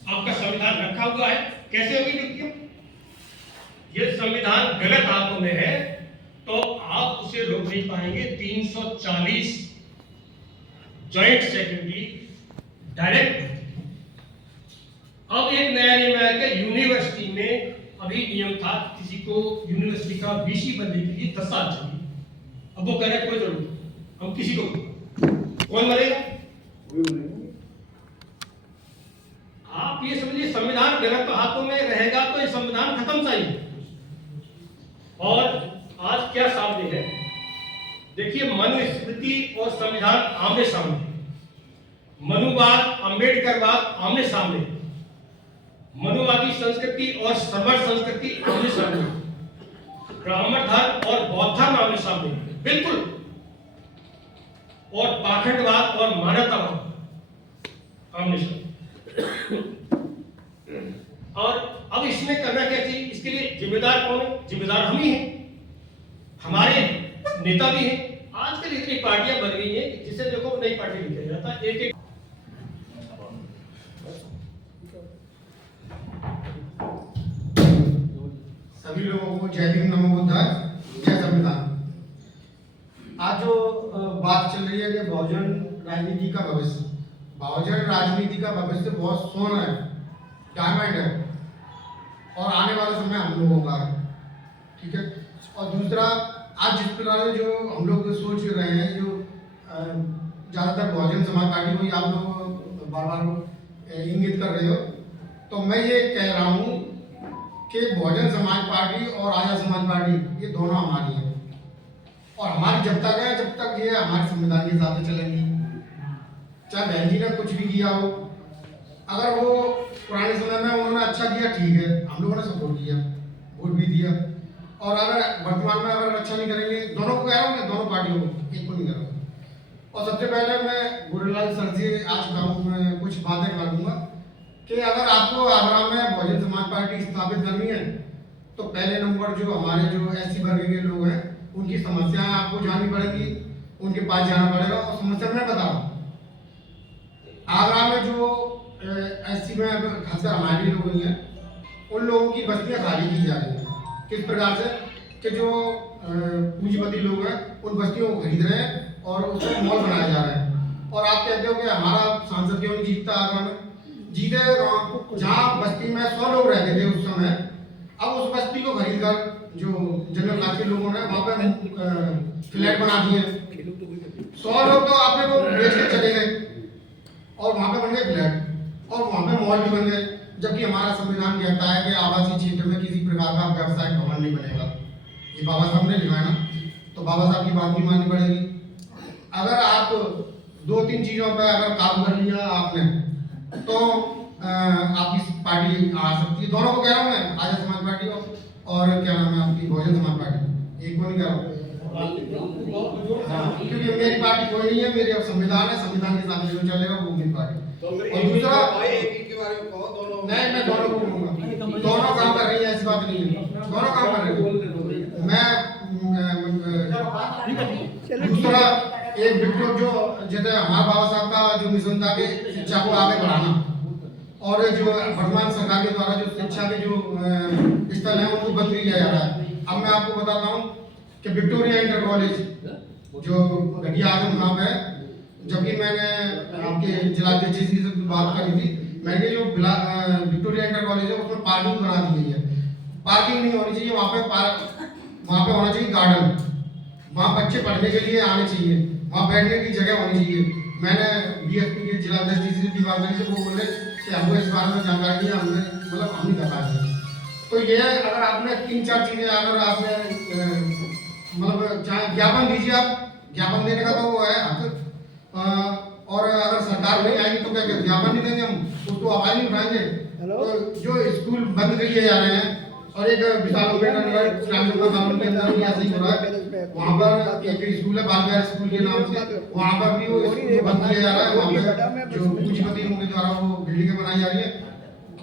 आपका संविधान रखा हुआ है, कैसे होगी नियुक्तियां? ये संविधान गलत हाथों में है तो आप उसे रोक नहीं पाएंगे। 340 जॉइंट सेक्रेटरी डायरेक्ट। अब एक नया नियम आया कि यूनिवर्सिटी में अभी नियम था किसी को यूनिवर्सिटी का वीसी बनने के लिए 10 साल चाहिए। अब वो कह रहे कोई जरूरत नहीं, हम किसी को कौन मरेगा? आप ये समझिए संविधान गलत हाथों में रहेगा तो ये संविधान खत्म चाहिए। और आज क्या सामने है देखिए, मनुस्मृति और संविधान आमने सामने, मनुवाद अम्बेडकरवाद आमने सामने, मनुवादी संस्कृति और समर संस्कृति आमने सामने, ब्राह्मण धर्म और बौद्ध धर्म आमने सामने बिल्कुल, और पाखंडवाद और मानवतावाद आमने सामने। और अब इसमें करना क्या चाहिए? इसके लिए जिम्मेदार कौन है? जिम्मेदार हम ही हैं, हमारे नेता भी हैं। आजकल इतनी पार्टियां बन गई हैं कि जिसे देखो नई पार्टी लिखा जाता है। एक सभी लोगों को जय भीम, नमो बुद्धाय, जय संविधान। आज जो बात चल रही है कि बहुजन राजनीति का भविष्य, बहुजन राजनीति का भविष्य बहुत सोना है, डायमंड है, और आने वाला समय हम लोगों का है, ठीक है। और दूसरा, आज जिस प्रकार जो हम लोग सोच रहे हैं, जो ज़्यादातर बहुजन समाज पार्टी को ही आप लोग बार बार इंगित कर रहे हो, तो मैं ये कह रहा हूँ कि बहुजन समाज पार्टी और आज़ाद समाज पार्टी ये दोनों हमारी है, और हमारी जब तक है, जब तक ये हमारे संविधान के हिसाब से चलेंगी। चाहे बहन जी ने कुछ भी किया हो, अगर वो पुराने समय में उन्होंने अच्छा किया, ठीक है, हम लोगों ने सपोर्ट किया, वोट भी दिया, और अगर वर्तमान में अगर अच्छा नहीं करेंगे, दोनों को कह रहा हूँ मैं, दोनों पार्टियों को, एक को नहीं कर रहा हूँ। और सबसे पहले मैं गुरुलाल सर से आज मैं कुछ बातें कर दूंगा कि अगर आपको आगरा में बहुजन समाज पार्टी स्थापित करनी है तो पहले नंबर जो हमारे जो SC वर्ग के लोग हैं उनकी समस्याएं आपको जाननी पड़ेगी, उनके पास जाना पड़ेगा। और समस्या मैं बताऊँ, आगरा में जो SC में खासकर हमारे लोग हैं, उन लोगों की बस्तियां खाली की जा रही हैं। किस प्रकार से कि जो पूंजीपति लोग हैं उन बस्तियों को खरीद रहे हैं और उसको मॉल बनाया जा रहा है। और आप कहते हो कि हमारा सांसद क्यों नहीं जीतता आगरा में? जीते जहाँ बस्ती में 100 लोग रहते थे उस समय, अब उस बस्ती को खरीद कर जो जनरल क्लास के लोगों ने वहाँ पे फ्लैट बना दिए। 100 लोग तो आपने को बेच के चले गए और वहाँ पे बन गए फ्लैट, और वहाँ पे मॉल भी बन गए, जबकि हमारा संविधान कहता है कि आवासीय क्षेत्र में किसी प्रकार का व्यवसायिक भवन नहीं बनेगा। ये बाबा साहब ने लिखा है ना, तो बाबा साहब की बात भी माननी पड़ेगी। अगर आप 2-3 चीज़ों पर अगर काम कर लिया आपने, तो आपकी पार्टी आ सकती है। दोनों को कह रहा हूँ मैं, आज़ाद समाज पार्टी और क्या नाम है आपकी बहुजन समाज पार्टी, एक को नहीं कह रहा हूँ। हाँ, क्योंकि मेरी पार्टी कोई नहीं है, मेरी अब संविधान है, संविधान के साथ जो चलेगा वो मेरी पार्टी। और दूसरा, नहीं मैं दोनों को बोलूँगा, दोनों काम कर रही है, ऐसी बात नहीं है, दोनों काम कर रही है। मैं दूसरा एक विप्लव जो जैसे हमारे बाबा साहब का जो मिशन था कि शिक्षा को आगे बढ़ाना, और जो वर्तमान सरकार के द्वारा जो शिक्षा के जो स्थल है उनको बंद किया जा रहा है। अब मैं आपको बताता हूँ कि विक्टोरिया इंटर कॉलेज जो घटिया आजम गाँव है, जबकि मैंने आपके जिलाध्यक्ष जी से बात करी थी, मैंने जो विक्टोरिया इंटर कॉलेज है उसमें पार्किंग बना दी गई है। पार्किंग नहीं होनी चाहिए वहाँ पे होना चाहिए गार्डन, वहाँ बच्चे पढ़ने के लिए आने चाहिए, वहाँ बैठने की जगह होनी चाहिए। मैंने BSP के जिलाध्यक्ष जी से भी बात करी, वो बोले कि हमको इस बारे में जानकारी नहीं, हमने मतलब हम नहीं कर पाए। तो ये अगर आपने 3-4 चीज़ें अगर आपने मतलब चाहे ज्ञापन दीजिए, आप ज्ञापन देने का तो वो है हक, और अगर सरकार नहीं आएगी तो क्या ज्ञापन नहीं देंगे हम, उसको आवाज नहीं उठाएंगे। तो जो स्कूल बंद किए जा रहे हैं, और एक विशाल के अंदर भी ऐसे ही हो रहा है, वहाँ पर एक स्कूल है बालविहार स्कूल के नाम से, वहाँ पर भी वो स्कूल बंद किया जा रहा है। वहाँ पे जो पूंजीपति के द्वारा वो बिल्डिंगें बनाई जा रही है,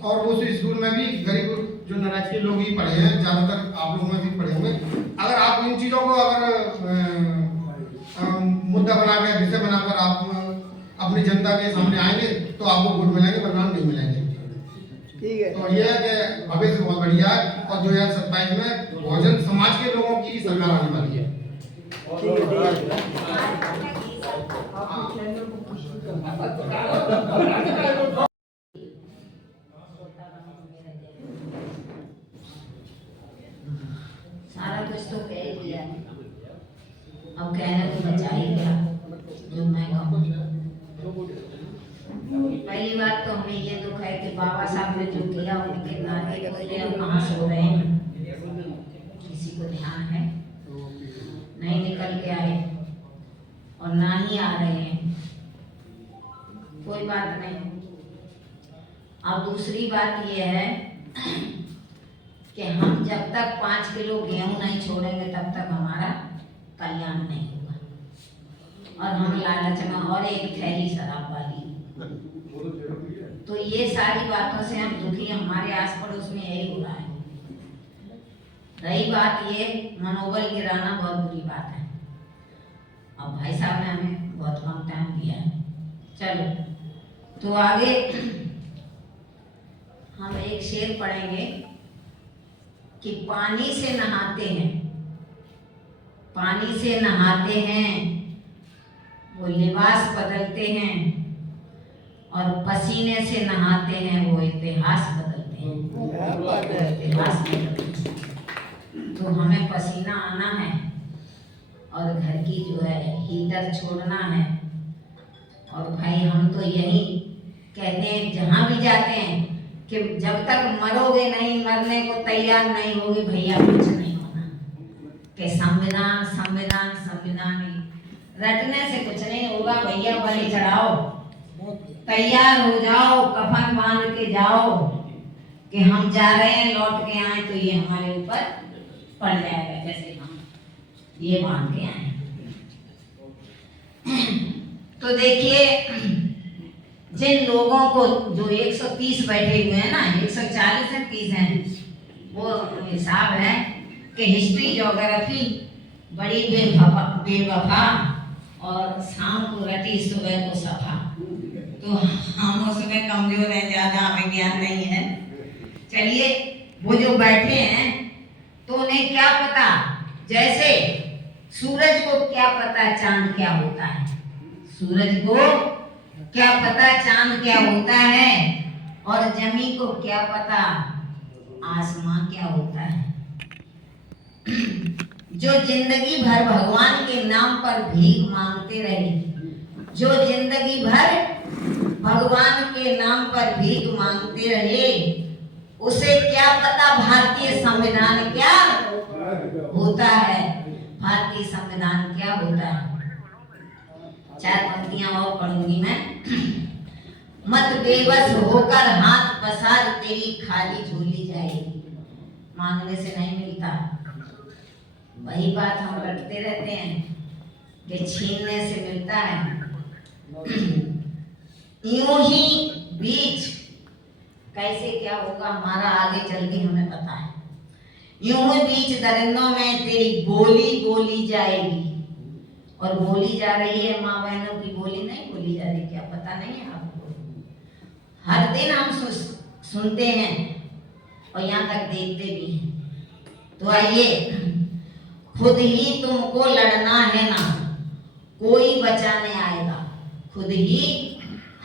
और उस स्कूल में भी गरीब जो नाराज के लोग ही पढ़े हैं, ज़्यादातर आप लोगों में भी पढ़े होंगे। अगर आप इन चीज़ों को अगर मुद्दा बनाकर, विषय बनाकर आप अपनी जनता के सामने आएंगे तो आपको वोट मिलेंगे, वरना नहीं मिलेंगे। ठीक है। तो ये है कि भविष्य बहुत बढ़िया है और 2027 में बहुजन समाज के लोगों की सरकार आने वाली है। सारा कुछ तो कह ही दिया, अब कहने को बचा ही गया जो मैं कहूँ। पहली बात तो हमें ये दुख है कि बाबा साहब ने जो किया उनके नाते अब कहाँ सो रहे हैं, किसी को ध्यान है? नहीं निकल के आए और ना ही आ रहे हैं, कोई बात नहीं। अब दूसरी बात ये है कि हम जब तक 5 किलो गेहूं नहीं छोड़ेंगे तब तक हमारा कल्याण नहीं होगा, और हम लालच में और एक थैली शराब वाली। तो ये सारी बातों से हम दुखी, हमारे आस पड़ोस में यही हो रहा है। रही बात ये मनोबल गिराना, बहुत बुरी बात है। अब भाई साहब ने हमें बहुत कम टाइम दिया है, चलो तो आगे हम एक शेर पढ़ेंगे कि पानी से नहाते हैं, पानी से नहाते हैं, वो लिबास बदलते हैं, और पसीने से नहाते हैं, वो इतिहास बदलते हैं। इतिहास बदलते हैं। तो हमें पसीना आना है और घर की जो है हीटर छोड़ना है। और भाई हम तो यही कहते हैं जहाँ भी जाते हैं कि जब तक मरोगे नहीं, मरने को तैयार नहीं होगे भैया, कुछ नहीं होना। कि संविधान संविधान संविधान रटने से कुछ नहीं होगा भैया। बलि चढ़ाओ, तैयार हो जाओ, कफन बांध के जाओ कि हम जा रहे हैं, लौट के आए तो ये हमारे ऊपर पड़ जाएगा, जैसे हम ये बांध के आए। तो देखिए जिन लोगों को जो 130 बैठे हुए हैं ना, 140 से 30 हैं, वो हिसाब है कि हिस्ट्री ज्योग्राफी बड़ी बेवफा और शाम को रटी सुबह को सफा। तो हम उसमें कमजोर हैं, ज्यादा हमें ज्ञान नहीं है। चलिए वो जो बैठे हैं तो उन्हें क्या पता, जैसे सूरज को क्या पता चांद क्या होता है, सूरज को क्या पता चांद क्या होता है, और जमीन को क्या पता आसमां क्या होता है। जो जिंदगी भर भगवान के नाम पर भीख मांगते रहे, जो जिंदगी भर भगवान के नाम पर भीख मांगते रहे, उसे क्या पता भारतीय संविधान क्या होता है, भारतीय संविधान क्या होता है। 4 पंक्तियां और पढ़ूंगी मैं। मत बेबस होकर हाथ पसार, तेरी खाली झोली जाएगी। मांगने से नहीं मिलता, वही बात हम रटते रहते हैं कि छीनने से मिलता है। यूं ही बीच कैसे क्या होगा हमारा आगे चल के हमें पता है। यूं ही बीच दरिंदों में तेरी बोली बोली जाएगी, और बोली जा रही है, माँ बहनों की बोली नहीं बोली जा रही, क्या पता नहीं है आपको? हर दिन हम सुनते हैं और यहाँ तक देखते भी हैं। तो आइए, खुद ही तुमको लड़ना है ना कोई बचाने आएगा, खुद ही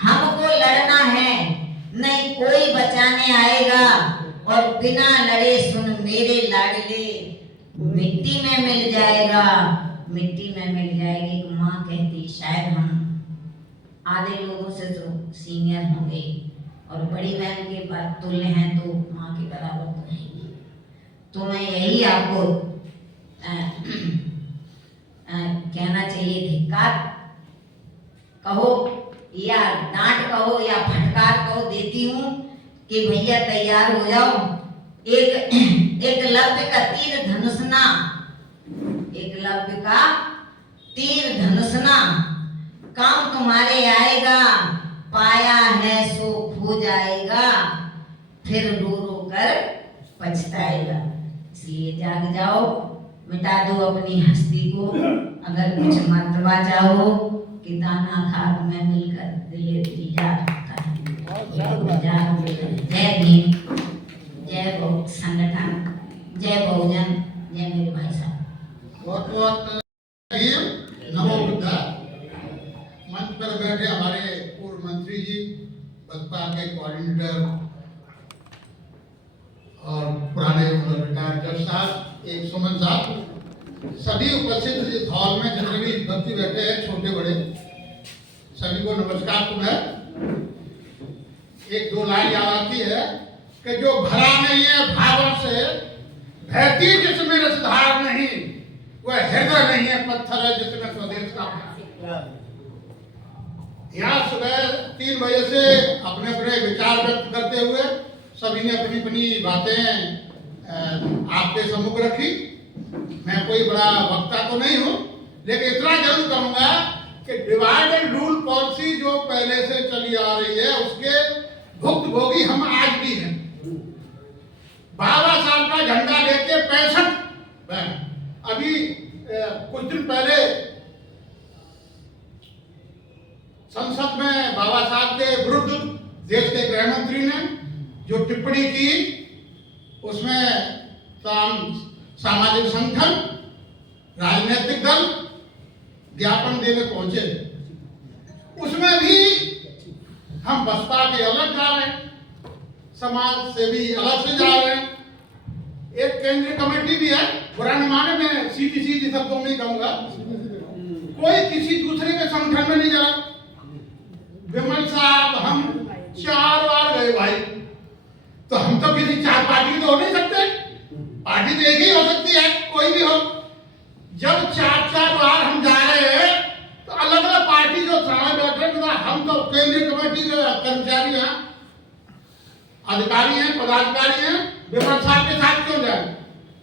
हमको लड़ना है, नहीं कोई बचाने आएगा। और बिना लड़े सुन मेरे लाडले, मिट्टी में मिल जाएगा, मिट्टी में मिल जाएगी। एक माँ कहती, शायद हम आधे लोगों से तो सीनियर होंगे और बड़ी बहन के बाद तुल्य हैं, तो माँ के बराबर तो नहीं। तो मैं यही आपको कहना चाहिए, धिक्कार कहो या डांट कहो या फटकार कहो देती हूँ कि भैया तैयार हो जाओ। एकलव्य का तीर धनुषना, एकलव्य का तीर धनुषना काम तुम्हारे आएगा, पाया है सो खो जाएगा, फिर रो रो कर पछताएगा। इसलिए जाग जाओ, मिटा दो अपनी हस्ती को, अगर कुछ मर्तबा चाहो कि दाना खाद में मिलकर दिले दिलजार होता है। जय भीम, जय बहु संगठन, जय बहुजन, जय मेरे भाई साहब। बहुत बहुत नमो बुद्धा। मंच पर बैठे हमारे पूर्व मंत्री जी, बसपा के कोऑर्डिनेटर और पुराने रिटायर्ड जज साहब, एक सुमन साहब, सभी उपस्थित इस हॉल में जितने भी व्यक्ति बैठे हैं, छोटे बड़े, सभी को नमस्कार। तुम्हें एक दो लाइन याद आती है कि जो भरा नहीं है भावों से, भैती जिसमें रसधार नहीं, वह हृदय नहीं है पत्थर है जिसमें स्वदेश का प्यार। यहाँ सुबह 3 बजे से अपने अपने विचार व्यक्त करते हुए सभी ने अपनी अपनी बातें आपके सम्मुख रखी। मैं कोई बड़ा वक्ता तो नहीं हूँ, लेकिन इतना जरूर कहूंगा कि डिवाइड एंड रूल पॉलिसी जो पहले से चली आ रही है, उसके भुक्तभोगी हम आज भी हैं। बाबा साहब का झंडा लेके 65 अभी कुछ दिन पहले संसद में बाबा साहब के विरुद्ध देश के गृह मंत्री ने जो टिप्पणी की, उसमें सामाजिक संगठन, राजनीतिक दल ज्ञापन देने पहुंचे। उसमें भी हम बसपा के अलग जा रहे हैं, समाज से भी अलग से जा रहे हैं। एक केंद्रीय कमेटी भी है, बुरा न माने, मैं सीधी सीधी शब्दों में कहूंगा, कोई किसी दूसरे के संगठन में नहीं जा रहा। विमल साहब हम 4 बार गए भाई, तो हम तो किसी 4 पार्टी तो हो नहीं सकते, पार्टी तो एक ही हो सकती है, कोई भी हो। जब 4 बार हम जा रहे हैं तो अलग अलग पार्टी जो चुनाव बैठे, हम तो केंद्रीय कमेटी के कर्मचारी हैं, अधिकारी हैं, पदाधिकारी हैं, विमल साहब के साथ क्यों जाए?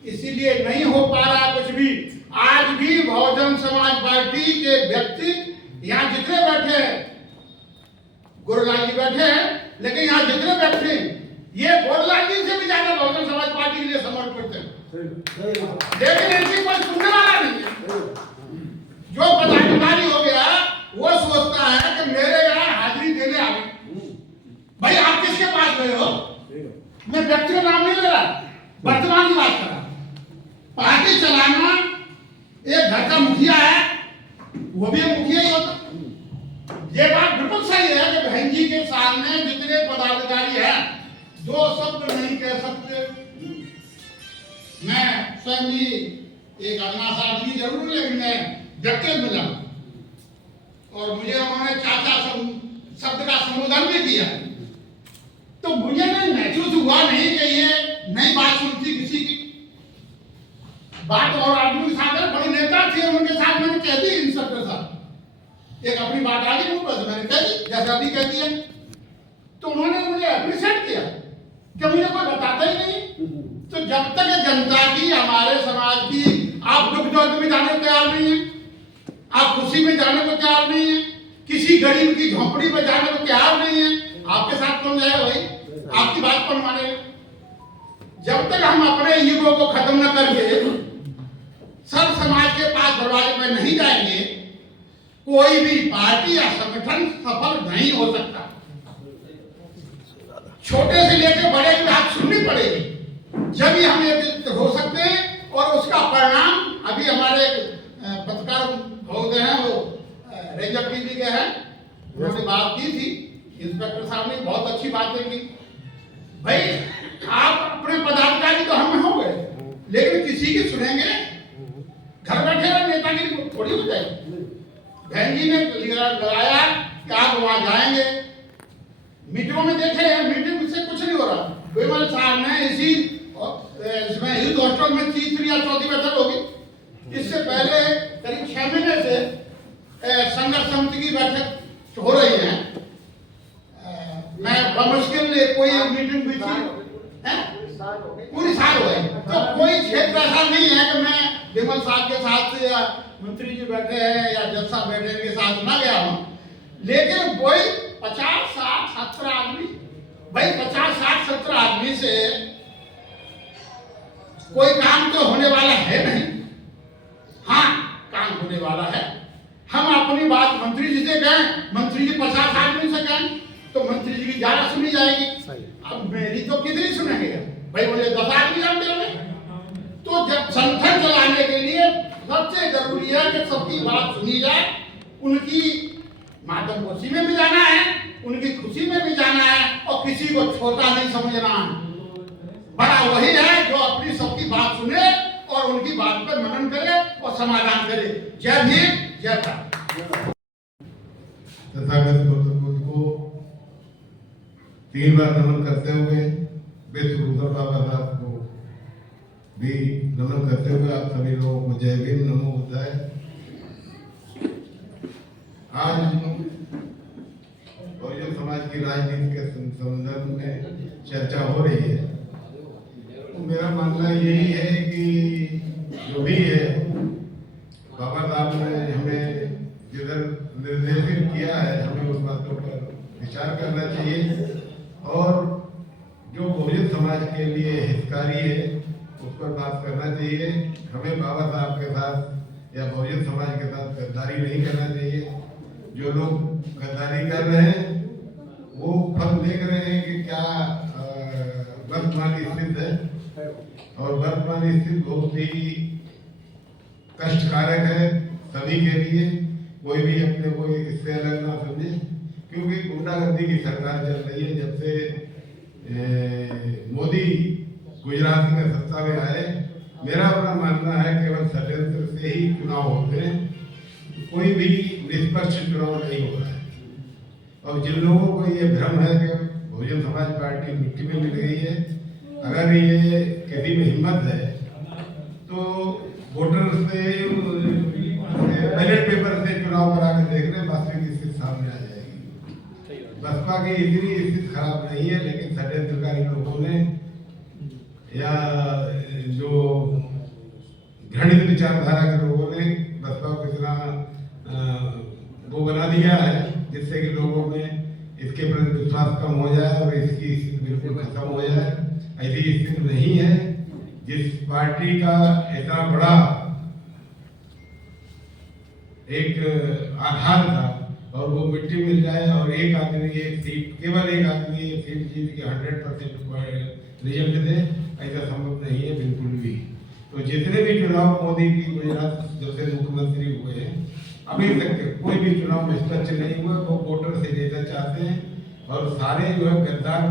इसीलिए नहीं हो पा रहा कुछ भी। आज भी बहुजन समाज पार्टी के व्यक्ति यहाँ जितने बैठे हैं, गुरुलाल जी बैठे हैं, लेकिन यहाँ जितने बैठे हैं, ये गुरुलाल जी से भी ज्यादा बहुजन समाज पार्टी के लिए समर्पित है। लेकिन इनकी कोई सुनने वाला नहीं है। जो पदाधिकारी हो गया वो सोचता है कि मेरे यहाँ हाजिरी देने आ गए। भाई आप किसके पास गए हो? मैं व्यक्ति का नाम नहीं ले रहा, वर्तमान की बात कर रहा। पार्टी चलाना, एक घर का मुखिया है, वो भी एक मुखिया ही होता। ये बात बिल्कुल सही है कि बहन जी के सामने जितने पदाधिकारी हैं, 2 शब्द नहीं कह सकते। मैं स्वयं भी एक अनाथ आदमी जरूर हूं, लेकिन मैं व्यक्ति मिला और मुझे उन्होंने चाचा शब्द का संबोधन भी किया, तो मुझे नहीं महसूस हुआ नहीं कि ये नई बात सुनती किसी की बात। और आदमी के साथ बड़े नेता थे, उनके साथ मैंने कह दी, इन सब के साथ एक अपनी बात आ गई, बस मैंने कह दी, जैसा भी कह दिया। तो उन्होंने मुझे अप्रिशिएट किया कि मुझे कोई बताता ही नहीं। तो जब तक जनता की, हमारे समाज की, आप दुख दर्द में जाने को तैयार नहीं है, आप खुशी में जाने को तैयार नहीं है, किसी गरीब की झोंपड़ी में जाने को तैयार नहीं है, आपके साथ कौन जाएगा भाई? आपकी बात कौन मानेगा? जब तक हम अपने ईगो को खत्म न करके सब समाज के पास दरवाजे पर नहीं जाएंगे, कोई भी पार्टी या संगठन सफल नहीं हो सकता। छोटे से लेकर बड़े की बात सुननी पड़ेगी, जब ही हम एक हो सकते हैं। और उसका परिणाम अभी हमारे पत्रकार महोदय हैं, वो रेंजर टीवी के हैं, उन्होंने बात की थी, इंस्पेक्टर साहब ने बहुत अच्छी बातें की। भाई आप अपने पदाधिकारी तो हम हो गए, लेकिन किसी की सुनेंगे? घर बैठे हुए नेतागिरी थोड़ी हो जाएगी। बहन जी ने लगाया कि आप वहां जाएंगे, मीटिंगों में देखे हैं, मीटिंग से कुछ नहीं हो रहा। विमल साहब ने इसमें यूथ हॉस्टल में 3 या 4 बैठक होगी। इससे पहले करीब 6 महीने से संघर्ष समिति की बैठक हो रही है। मैं मुश्किल कोई मीटिंग हुई थी, पूरी साल हो गए, तो कोई क्षेत्र ऐसा नहीं है कि मैं विमल साहब के साथ या मंत्री जी बैठे हैं या जज साहब बैठे के साथ ना गया हूं। लेकिन कोई 50, 60, 70 आदमी, भाई 50, 60, 70 आदमी से कोई काम तो होने वाला है नहीं। हाँ, काम होने वाला है। हम अपनी बात आप मंत्री जी से कहें, मंत्री जी 50 आदमी से कहें तो मंत्री जी की 11 सुनी जाएगी। अब मेरी तो कितनी सुनेंगे भाई, मुझे 10 आदमी जानते होंगे। तो जब संगठन चलाने के लिए सबसे जरूरी है कि सबकी बात सुनी जाए, उनकी मातम खुशी में भी जाना है, उनकी खुशी में भी जाना है, और किसी को छोटा नहीं समझना है। बड़ा वही है जो अपनी सबकी बात सुने और उनकी बात पर मनन करे और समाधान करे। जय भीम, जय भारत। तथागत गौतम बुद्ध को 3 बार नमन करते हुए विश्व गुरु बाबा साहब को भी नमन करते हुए आप सभी लोगों को जय भीम, नमो बुद्धाय। आज बहुजन समाज की राजनीति के संदर्भ में चर्चा हो रही है। तो मेरा मानना यही है कि जो भी है बाबा साहब ने हमें जिधर निर्देशित किया है, हमें उस बातों पर विचार करना चाहिए और जो बहुजन समाज के लिए हितकारी है उस पर बात करना चाहिए। हमें बाबा साहब के साथ या बहुजन समाज के साथ गद्दारी नहीं करना चाहिए। जो लोग गद्दारी कर रहे हैं वो फल देख रहे हैं कि क्या वर्तमान स्थिति है, और वर्तमान स्थिति बहुत ही कष्टकारक है सभी के लिए। कोई भी अपने को इससे अलग ना समझे, क्योंकि गुंडागर्दी की सरकार चल रही है। जब से मोदी गुजरात में सत्ता में आए, मेरा अपना मानना है केवल षड्यंत्र से ही चुनाव होते हैं, कोई भी निष्पक्ष चुनाव नहीं हो रहा है। और जिन लोगों को ये भ्रम है कि बहुजन समाज पार्टी मिट्टी में मिल गई है, अगर ये किसी में हिम्मत है तो वोटर से बैलेट पेपर से चुनाव करा के देख रहे, वास्तविक स्थिति सामने आ जाएगी। बसपा की इतनी स्थिति खराब नहीं है, लेकिन षड्यंत्रकारी लोगों ने या जो घृणित विचारधारा के लोगों ने बसपा को इतना वो बना दिया है जिससे कि लोगों में इसके प्रति विश्वास कम हो जाए और इसकी स्थिति बिल्कुल खत्म हो जाए। ऐसी स्थिति नहीं है। जिस पार्टी का इतना बड़ा एक आधार था और वो मिट्टी मिल जाए और एक आदमी एक सीट, केवल एक आदमी एक सीट जीत के 100% रिजल्ट दे, ऐसा संभव नहीं है बिल्कुल भी। तो जितने भी चुनाव मोदी की गुजरात जब से मुख्यमंत्री हुए हैं अभी तक के कोई भी चुनाव निष्पक्ष नहीं हुआ। वो वोटर से नेता चाहते हैं और सारे जो है गद्दार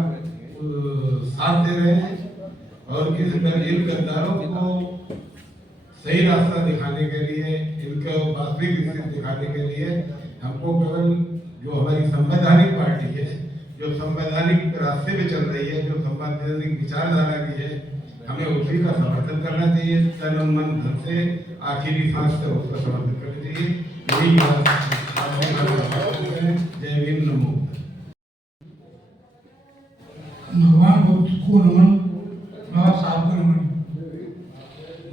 साथ दे रहे हैं, और इन गद्दारों को सही रास्ता दिखाने के लिए, इनका वास्तविक स्थिति दिखाने के लिए हमको केवल जो हमारी संवैधानिक पार्टी है, जो संवैधानिक रास्ते पे चल रही है, जो संवैधानिक विचारधारा की है, हमें उसी का समर्थन करना चाहिए। तन मन धन से आखिरी सांस तक उसका समर्थन करना चाहिए। यही जय भीम, नमो। भगवान बुद्ध को नमन, बाबा साहब को नमन।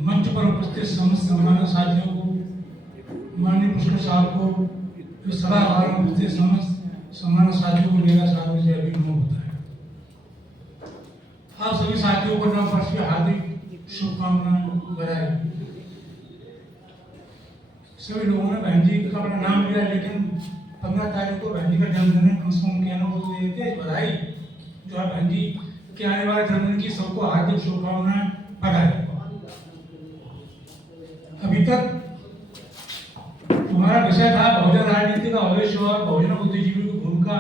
मंच पर उपस्थित समस्त सम्मानित साथियों को, माननीय पुष्कर साहब को, इस सभागार में उपस्थित समस्त सम्मानित साथियों को मेरा सादर से अभिनंदन होता है। आप सभी साथियों को नव वर्ष की हार्दिक शुभकामनाएं, बधाई। सभी लोगों ने बहन जी का अपना नाम लिया, लेकिन 15 तारीख को बहन जी का जन्मदिन है, कम से कम कहना को देते हैं बधाई। जो है बहन जी के आने वाले जन्मदिन की सबको हार्दिक शुभकामनाएं, बधाई। अभी तक हमारा विषय था बहुजन राजनीति का भविष्य और बहुजन बुद्धिजीवी की भूमिका।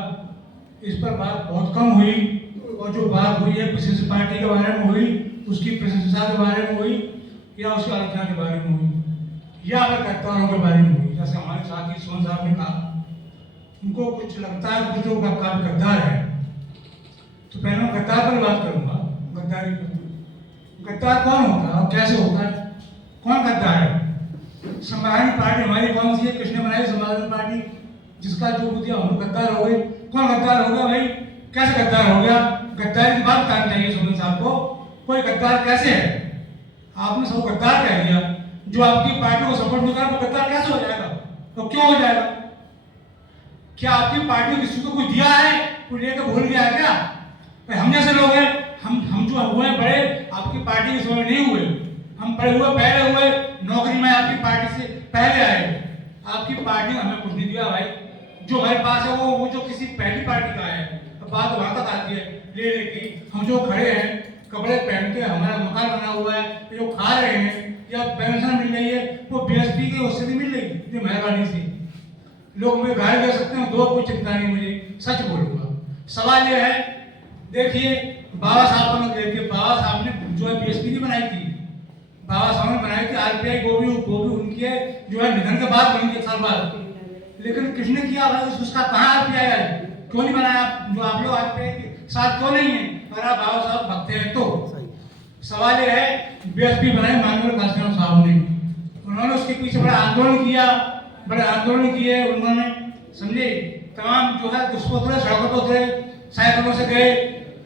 इस पर बात बहुत कम हुई, और जो बात हुई है विशेष पार्टी के बारे में हुई, उसकी प्रशंसा के बारे में हुई या उसकी आलोचना के बारे में हुई या फिर गद्दारों के बारे में हुई। जैसे हमारे साथी सोहन साहब ने कहा, उनको कुछ लगता है कुछ लोग काफी गद्दार है, तो पहले मैं गद्दार पर बात करूंगा। गद्दारी पर गद्दार कौन होता है और कैसे होता है, कौन गद्दार है? समाधान पार्टी हमारी कौन सी है? किसने बनाई समाधान पार्टी? जिसका जो बुद्धिया हम गद्दार हो गए। कौन गद्दार हो गया भाई? कैसे गद्दार हो गया? गद्दारी की बात करनी चाहिए सोहन साहब को। कोई गद्दार कैसे है? आपने सबको गद्दार कह दिया। जो आपकी पार्टी को सपोर्ट नहीं कर, वो गद्दार कैसे हो जाएगा? तो क्यों हो जाएगा? क्या आपकी पार्टी को किसी को कुछ दिया है? कोई लेकर भूल गया है क्या? भाई हम जैसे लोग हैं, हम जो हुए बड़े आपकी पार्टी के समय नहीं हुए, हम बड़े हुए, पहले हुए, नौकरी में आपकी पार्टी से पहले आए। आपकी पार्टी ने हमें कुछ नहीं दिया भाई। जो हमारे पास है वो जो किसी पहली पार्टी का है, तो बात वहां तक आती है लेने की। हम जो खड़े हैं, कपड़े पहन के, हमारा मकान बना हुआ है, जो खा रहे हैं या पेंशन मिल रही है, वो बीएसपी के उससे नहीं मिल रही, जो मेहरबानी से। लोग मुझे गाली दे सकते हैं, दो कोई चिंता नहीं, मुझे सच बोलूंगा। सवाल ये है, देखिए बाबा साहब को देखिए, बाबा साहब ने जो है बीएसपी नहीं बनाई थी, बाबा साहब ने बनाई थी आरपीआई, वो भी उनकी है जो है निधन के बाद बनी थी, 1 साल बाद। लेकिन किसने किया भाई उसका कहाँ आरपीआई है? क्यों नहीं बनाया? जो आप लोग आरपीआई के साथ क्यों नहीं है? अगर आप बाबा साहब भक्त हैं तो सवाल ये है, बीएसपी बनाई माननीय घनश्याम साहब ने, उन्होंने उसके पीछे बड़ा आंदोलन किया, बड़े आंदोलन किए उन्होंने, समझे। तमाम जो है दुष्पथ उतरे, सड़कों पर उतरे, साइकिलों से गए,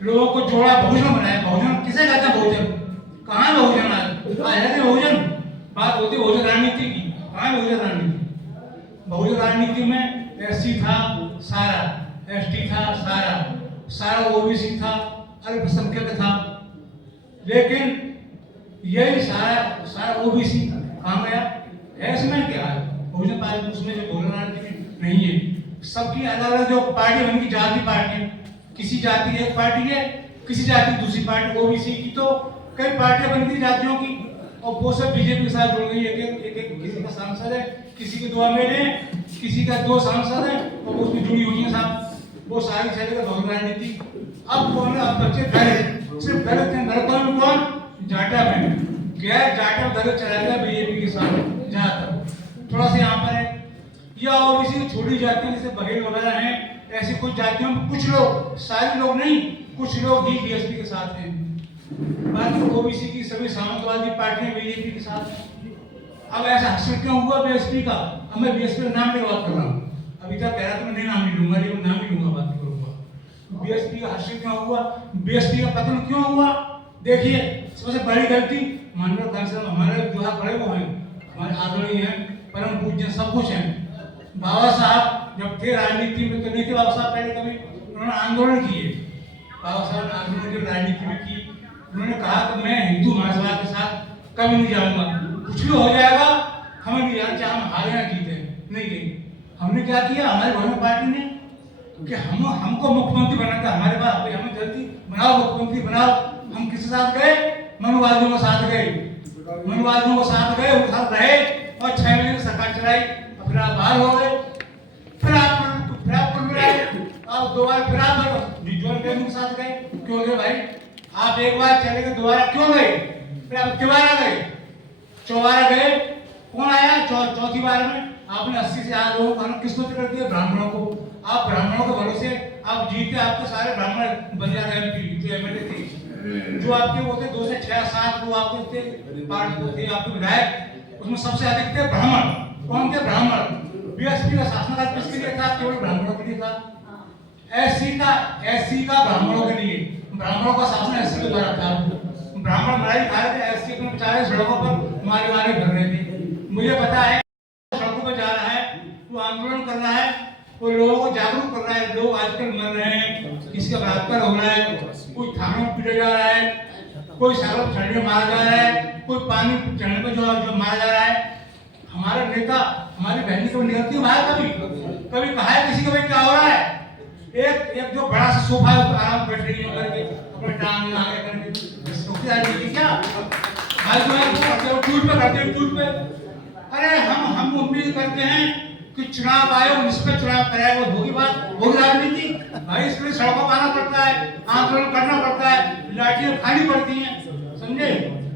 लोगों को जोड़ा, बहुजन बनाया। बहुजन किसे कहते हैं? बहुजन कहाँ बहुजन आज है? बहुजन बात होती है बहुजन राजनीति की, कहाँ बहुजन राजनीति? बहुजन राजनीति में एससी था सारा, एसटी था सारा ओबीसी था, अल्पसंख्यक था। लेकिन यही सारा ओबीसी कहाँ गया? है इसमें क्या है? बहुजन पार्टी उसमें जो बहुजन राजनीति नहीं है। सबकी अलग अलग जो पार्टी बन की, जाति पार्टी, किसी जाति एक पार्टी है, किसी जाति दूसरी पार्टी। ओबीसी की तो कई पार्टियां बन गई जातियों की, और वो सब बीजेपी के साथ जुड़ गई। एक किसी का सांसद है, किसी के 2 एमएलए, किसी का 2 सांसद है, और उसमें जुड़ी हुई है साहब। वो सारी चलेगा बहुजन राजनीति। अब कौन है? अब बच्चे दलित, सिर्फ दलित हैं। दलितों में कौन? जाटा में, गैर जाटा दलित चलाएगा बीजेपी के साथ। जहाँ तक थोड़ा सा यहाँ पर है, या ओबीसी की छोटी जातियां जैसे बघेल वगैरह हैं, ऐसी कुछ जातियों में कुछ लोग, सारे लोग नहीं, कुछ लोग ही बीएसपी के साथ हैं। बाकी ओबीसी की सभी सामंतवादी पार्टियां बीजेपी के साथ हैं। अब ऐसा हश्र क्यों हुआ बीएसपी का? अब मैं बीएसपी का नाम की बात कर रहा हूँ, अभी तक कह रहा था मैं नहीं नाम नहीं लूंगा, लेकिन नाम ही लूंगा, बात करूंगा। बीएसपी का हश्र क्यों हुआ? बीएसपी का पतन क्यों हुआ? देखिए, सबसे बड़ी गलती माननीय घनश्याम हमारे जो है बड़े वो हैं, हमारे आदरणीय हैं, परम पूज्य, सब कुछ हैं। बाबा साहब जब थे राजनीति में, तो नहीं थे बाबा साहब पहले कभी, उन्होंने आंदोलन किए। बाबा साहब ने आंदोलन की राजनीति में की। उन्होंने कहा कि मैं हिंदू महासभा के साथ कभी नहीं जाऊंगा, कुछ भी हो जाएगा, हमें नहीं जाना, चाहे हम हारे या जीते, नहीं गए। हमने क्या किया? हमारी बहुजन पार्टी ने कि हमको मुख्यमंत्री बनाना था, हमारे पास हमें जल्दी बनाओ, मुख्यमंत्री बनाओ। हम किसके साथ गए? मनुवादियों के साथ गए, मनुवादियों के साथ गए, उनके साथ रहे, और 6 महीने सरकार चलाई। फिर आप बाहर हो गए, फिर आप दोबारा फिर आप के साथ गए। क्यों गए भाई? आप एक बार चले गए, दोबारा क्यों गए? फिर आप दोबारा गए, चौबारा गए। कौन आया? चौथी बार में आपने 80 से ज्यादा लोगों को किसको कर दिया? ब्राह्मणों को। आप ब्राह्मणों के भरोसे आप जीते, आपके सारे ब्राह्मण बन जाते हैं एमपी, जो एमएलए थे, जो आपके वो थे 2 से 6 7 वो आपके थे पार्टी को थे, आपके विधायक, उसमें सबसे अधिक थे ब्राह्मण। कौन थे? ब्राह्मण। बीएसपी का शासनकाल किसके लिए था? केवल ब्राह्मणों के लिए था। एससी का ब्राह्मणों के लिए, ब्राह्मणों का शासन एससी के द्वारा था। ब्राह्मण मराई खा रहे थे, एससी अपने बेचारे सड़कों पर मारे भर रहे थे। मुझे पता है सड़कों पर जा रहा है, वो आंदोलन कर रहा है, वो लोगों को जागरूक कर रहा है। लोग आजकल मर रहे हैं, किसी का बलात्कार हो रहा है, कोई थानों में पीटा जा रहा है, कोई सड़क पर चढ़ने मारा जा रहा है, कोई पानी चढ़ने पर जो मारा जा रहा है। हमारे नेता, हमारी बहनी को निकलती है कभी कहा है किसी को भाई क्या हो रहा है? एक जो बड़ा सा सोफा है, उस पर आराम बैठ रही है करके, अपने टांग आगे करके, सोफी आ रही है क्या भाई? जो है टूट पे करते हैं, टूट पे। अरे हम उम्मीद करते हैं कि चुनाव आयोग निष्पक्ष चुनाव कराएगा, होगी बात, होगी राजनीति भाई। इसके लिए सड़कों पर आना पड़ता है, आंदोलन करना पड़ता है, लाठियां खानी पड़ती हैं, समझे।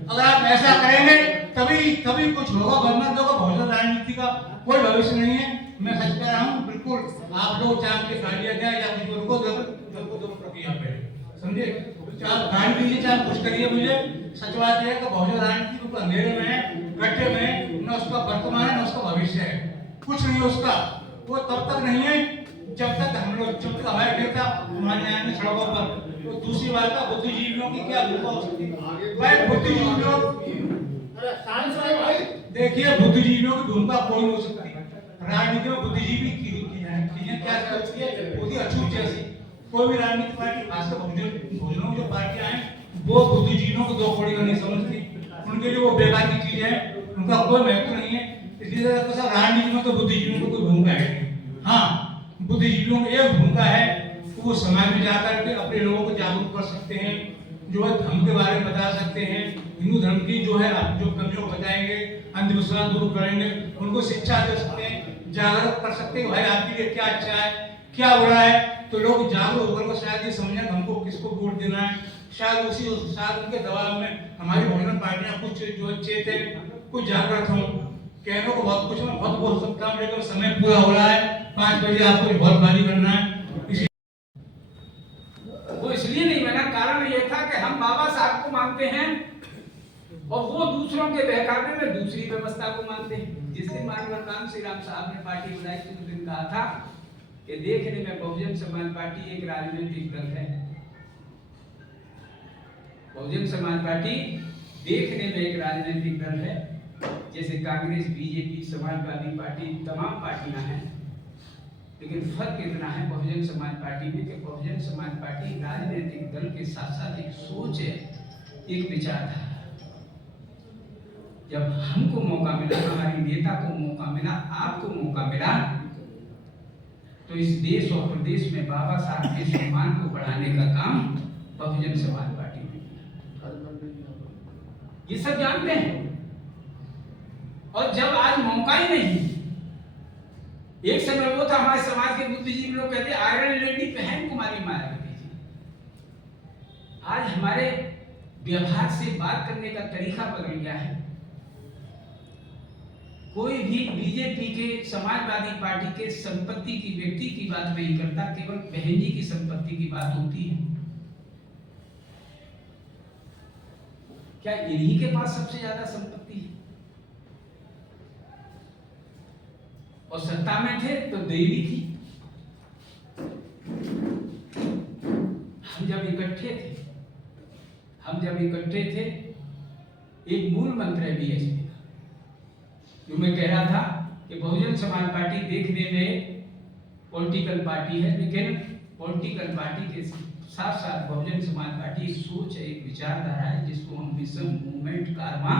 अगर आप ऐसा करेंगे तभी कुछ होगा, वरना तो बहुजन राजनीति का कोई भविष्य नहीं है। मैं सच कह रहा हूँ, बिल्कुल। आप लोग चाहे के गाड़ियाँ दें या कुछ उनको दो प्रक्रिया पे, समझे। चाहे गाड़ी दीजिए, चाहे कुछ करिए, मुझे सच बात है कि बहुजन राजनीति बिल्कुल अंधेरे में है, गड्ढे में, न उसका वर्तमान है न उसका भविष्य है, कुछ नहीं है उसका। वो तब तक नहीं है जब तक हमारे नेता हमारे आएंगे सड़कों पर। तो दूसरी बात है, बुद्धिजीवियों की क्या भूमिका हो सकती है भाई? बुद्धिजीवियों, देखिए, बुद्धिजीवियों की भूमिका कोई नहीं हो सकती राजनीति में। बुद्धिजीवी की चीजें क्या करती है? बहुत अछूत जैसी। कोई भी राजनीतिक पार्टी, खासकर बहुजनों की जो पार्टियां हैं, वो बुद्धिजीवियों को 2 कौड़ी का नहीं समझती। उनके लिए वो बेकार की चीज है, उनका कोई महत्व नहीं है। इसलिए डॉक्टर साहब राजनीति में तो बुद्धिजीवियों को कोई भूमिका है नहीं। हाँ, बुद्धिजीवियों की एक भूमिका है कि वो समाज में जाकर के अपने लोगों को जागरूक कर सकते हैं, जो है धर्म के बारे में बता सकते हैं, हिंदू धर्म की जो है जो कमियों को बताएंगे, अंधविश्वास दूर करेंगे, उनको शिक्षा दे सकते हैं, जागरूक कर सकते हैं भाई आपके लिए क्या अच्छा है क्या बुरा है। तो लोग जागरूक होकर को शायद ये समझें हमको किसको वोट देना है। शायद उनके दबाव में हमारी बहुजन पार्टियां कुछ जो चेत है, कुछ जागृत हों। कहने को बहुत कुछ मैं बहुत बोल सकता हूँ, लेकिन समय पूरा हो रहा है, 5 बजे आपको बहुत बारी करना है। वो इसलिए नहीं बना, कारण ये था कि हम बाबा साहब को मानते हैं और वो दूसरों के बहकावे में दूसरी व्यवस्था को मानते हैं। जिस दिन माननीय कांसी राम साहब ने पार्टी बनाई थी उस दिन कहा था कि देखने में बहुजन समाज पार्टी एक राजनीतिक दल है। बहुजन समाज पार्टी देखने में एक राजनीतिक दल है, जैसे कांग्रेस, बीजेपी, समाजवादी पार्टी, तमाम पार्टियां हैं। लेकिन फर्क इतना है बहुजन समाज पार्टी में कि बहुजन समाज पार्टी राजनीतिक दल के साथ साथ एक सोच है, एक विचारधारा। जब हमको मौका मिला, हमारी नेता को मौका मिला, आपको मौका मिला, तो इस देश और प्रदेश में बाबा साहब के सम्मान को बढ़ाने का काम बहुजन समाज पार्टी ने किया। ये सब जानते हैं। और जब आज मौका ही नहीं, एक समय वो था हमारे समाज के बुद्धिजीवी लोग कहते आयरन लेडी बहन कुमारी मायावती जी। आज हमारे व्यवहार से बात करने का तरीका बदल गया है। कोई भी बीजेपी के, समाजवादी पार्टी के संपत्ति की, व्यक्ति की बात नहीं करता, केवल बहन जी की संपत्ति की बात होती है। क्या इन्हीं के पास सबसे ज्यादा संपत्ति है? और सत्ता में थे तो देवी थी। हम जब इकट्ठे थे, एक मूल मंत्र है बीएसपी का, जो मैं कह रहा था कि बहुजन समाज पार्टी देखने में पॉलिटिकल पार्टी है, लेकिन पॉलिटिकल पार्टी के साथ साथ बहुजन समाज पार्टी एक सोच है, एक विचारधारा है, जिसको हम विजन मूवमेंट कारवां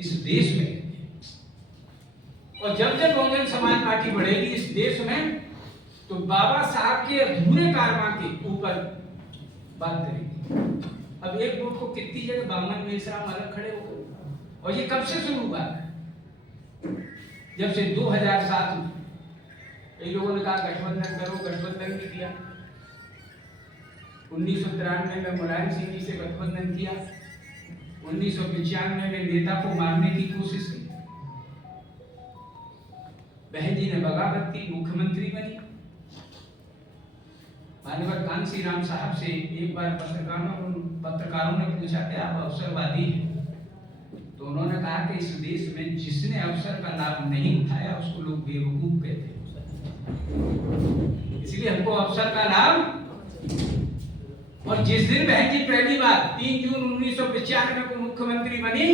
इस देश में कहते हैं। और जब जब बहुजन समाज पार्टी बढ़ेगी इस देश में, तो बाबा साहब के अधूरे कारवां के ऊपर बात करेगी। अब एक वोट को कितनी जगह बामन मेश्राम अलग खड़े हो गए, और ये कब से शुरू हुआ है? जब से 2007 इन लोगों ने कहा गठबंधन करो, गठबंधन नहीं किया। 1993 में मुलायम सिंह जी से गठबंधन किया। 1995 में नेता को मारने की कोशिश की, बहन जी ने बगावत की, मुख्यमंत्री बनी। माननीय कांसी राम साहब से एक बार पत्रकारों ने पूछा कि आप अवसरवादी हैं, तो उन्होंने कहा कि इस देश में जिसने अवसर का लाभ नहीं उठाया उसको लोग बेवकूफ कहते हैं। इसलिए हमको अवसर का लाभ। और जिस दिन बहन जी पहली बार 3 जून 1995 को मुख्यमंत्री बनी,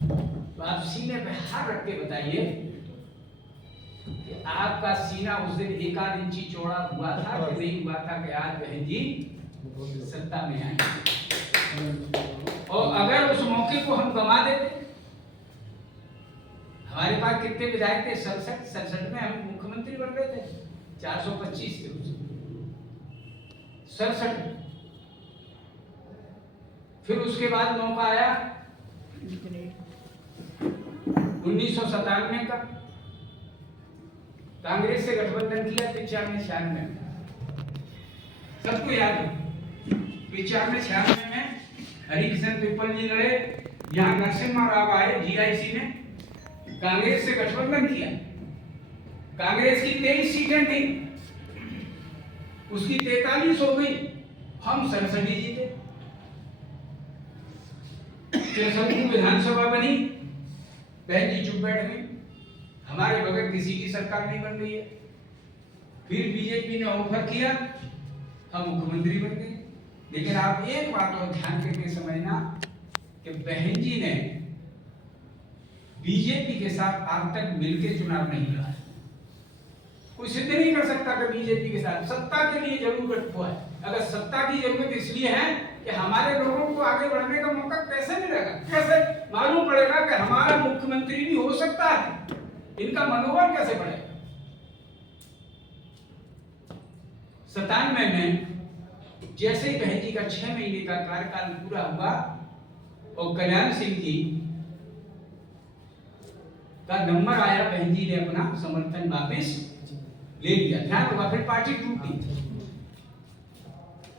तो आप सीने पे हाथ रख के बताइए कि आपका सीना उस दिन 1 इंची चौड़ा हुआ था कि नहीं हुआ था कि आज बहन जी सत्ता में आई। और अगर उस मौके को हम गंवा देते, हमारे पास कितने विधायक थे? 67 में हम मुख्यमंत्री बन गए थे, 425 थे उस 67। फिर उसके बाद मौका आया 1997 का, कांग्रेस से गठबंधन किया 95-96 में। सबको याद है 95-96 में हरिकिशन पिप्पल जी लड़े, यहाँ नरसिम्हा राव आए जीआईसी में, कांग्रेस से गठबंधन किया। कांग्रेस की 23 सीटें थी, उसकी 43 हो गई, हम 67 जीते। 63 विधानसभा बनी, बहन जी चुप बैठ गई, हमारे बगैर किसी की सरकार नहीं बन रही है। फिर बीजेपी ने ऑफर किया, हम मुख्यमंत्री बन गए। लेकिन आप एक बात और ध्यान करके समझना कि बहन जी ने बीजेपी के साथ आज तक मिलकर चुनाव नहीं लड़ा। कोई सिद्ध नहीं कर सकता कि बीजेपी के साथ सत्ता के लिए जरूर गठबंधन हुआ है। अगर सत्ता की जरूरत इसलिए है कि हमारे लोगों को आगे बढ़ने का मौका कैसे मिलेगा, कैसे मालूम पड़ेगा कि हमारा मुख्यमंत्री भी हो सकता है। इनका मनोबल कैसे बढ़ेगा? 97 में जैसे ही बहन जी का 6 महीने का कार्यकाल पूरा हुआ और कल्याण सिंह जी का नंबर आया, बहन जी ने अपना समर्थन वापस ले लिया। ध्यान होगा, फिर पार्टी टूटी।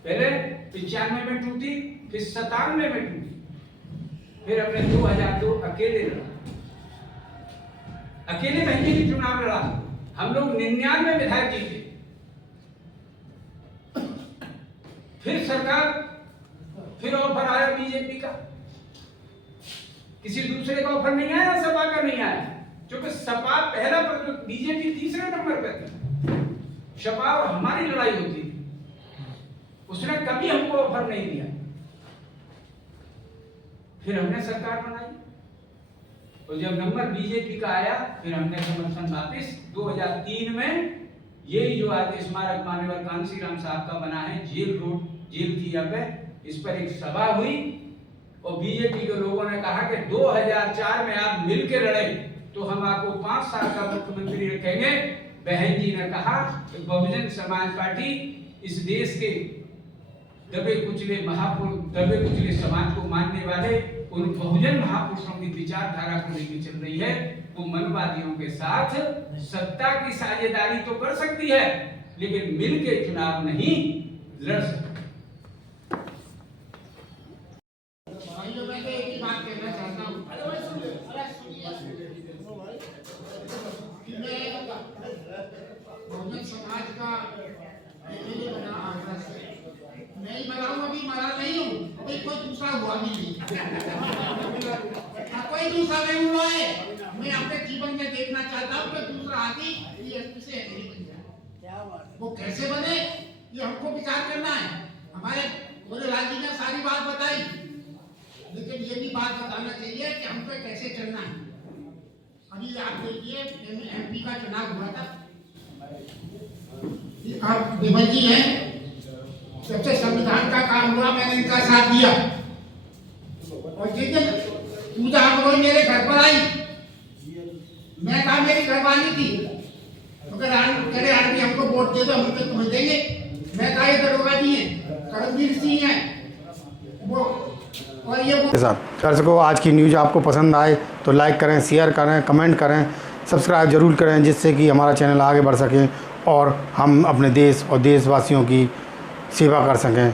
पहले 95 में टूटी, फिर 97 में टूटी, फिर अपने 2002 अकेले लड़ा। अकेले बहन जी ने चुनाव लड़ा। हम लोग 99 विधायक जीते। फिर सरकार, फिर ऑफर आया बीजेपी का। किसी दूसरे का ऑफर नहीं आया, सपा का नहीं आया, क्योंकि सपा पहला पर, बीजेपी तीसरे नंबर पर थी। सपा और हमारी लड़ाई होती थी। उसने कभी हमको ऑफर नहीं दिया। फिर हमने सरकार बनाई और जब नंबर बीजेपी का आया, फिर हमने समर्थन वापिस 2003 में यही जो आज स्मारक मान्यवर कांशीराम साहब का बना है, जेल रोड, जेल थी अब, इस पर एक सभा हुई और बीजेपी के लोगों ने कहा कि 2004 में आप मिलकर लड़े तो हम आपको 5 साल का मुख्यमंत्री रखेंगे। बहन जी ने कहा कि बहुजन समाज पार्टी इस देश के दबे कुचले महापुरुष, दबे कुचले समाज को मानने वाले उन बहुजन महापुरुषों की विचारधारा को लेकर चल रही है। वो मनवादियों के साथ सत्ता की साझेदारी तो कर सकती है, लेकिन मिलकर चुनाव नहीं लड़ सकती। मैं एक ही बात कहना चाहता हूँ। बहुजन समाज का एमएलए बना आगरा से। मैं ही बना हूँ, अभी मरा नहीं हूँ, अभी कोई दूसरा हुआ भी नहीं। कोई दूसरा नहीं हुआ है। मैं अपने जीवन में देखना चाहता हूँ कि दूसरा आदमी डीएसपी से एमएलए बन जाए। वो कैसे बने, ये हमको विचार करना है। हमारे पूरे राज्य ने सारी बात बताई, लेकिन ये भी बात बताना चाहिए कि हमको कैसे चलना है। अभी आप देखिए, एमपी का चुनाव हुआ था, आप विमल जी हैं, सबसे संविधान का काम हुआ, मैंने इनका साथ दिया। और जिस दिन पूजा हम मेरे घर पर आई, मैं कहा मेरी घरवाली थी, अगर करे आदमी हमको वोट दे दो, हम तो तुम्हें देंगे। मैं कहा ये दरोगा जी हैं, करमवीर सिंह हैं, वो और ये वो। दर्शकों, आज की न्यूज़ आपको पसंद आए तो लाइक करें, शेयर करें, कमेंट करें, सब्सक्राइब जरूर करें, जिससे कि हमारा चैनल आगे बढ़ सके और हम अपने देश और देशवासियों की सेवा कर सकें।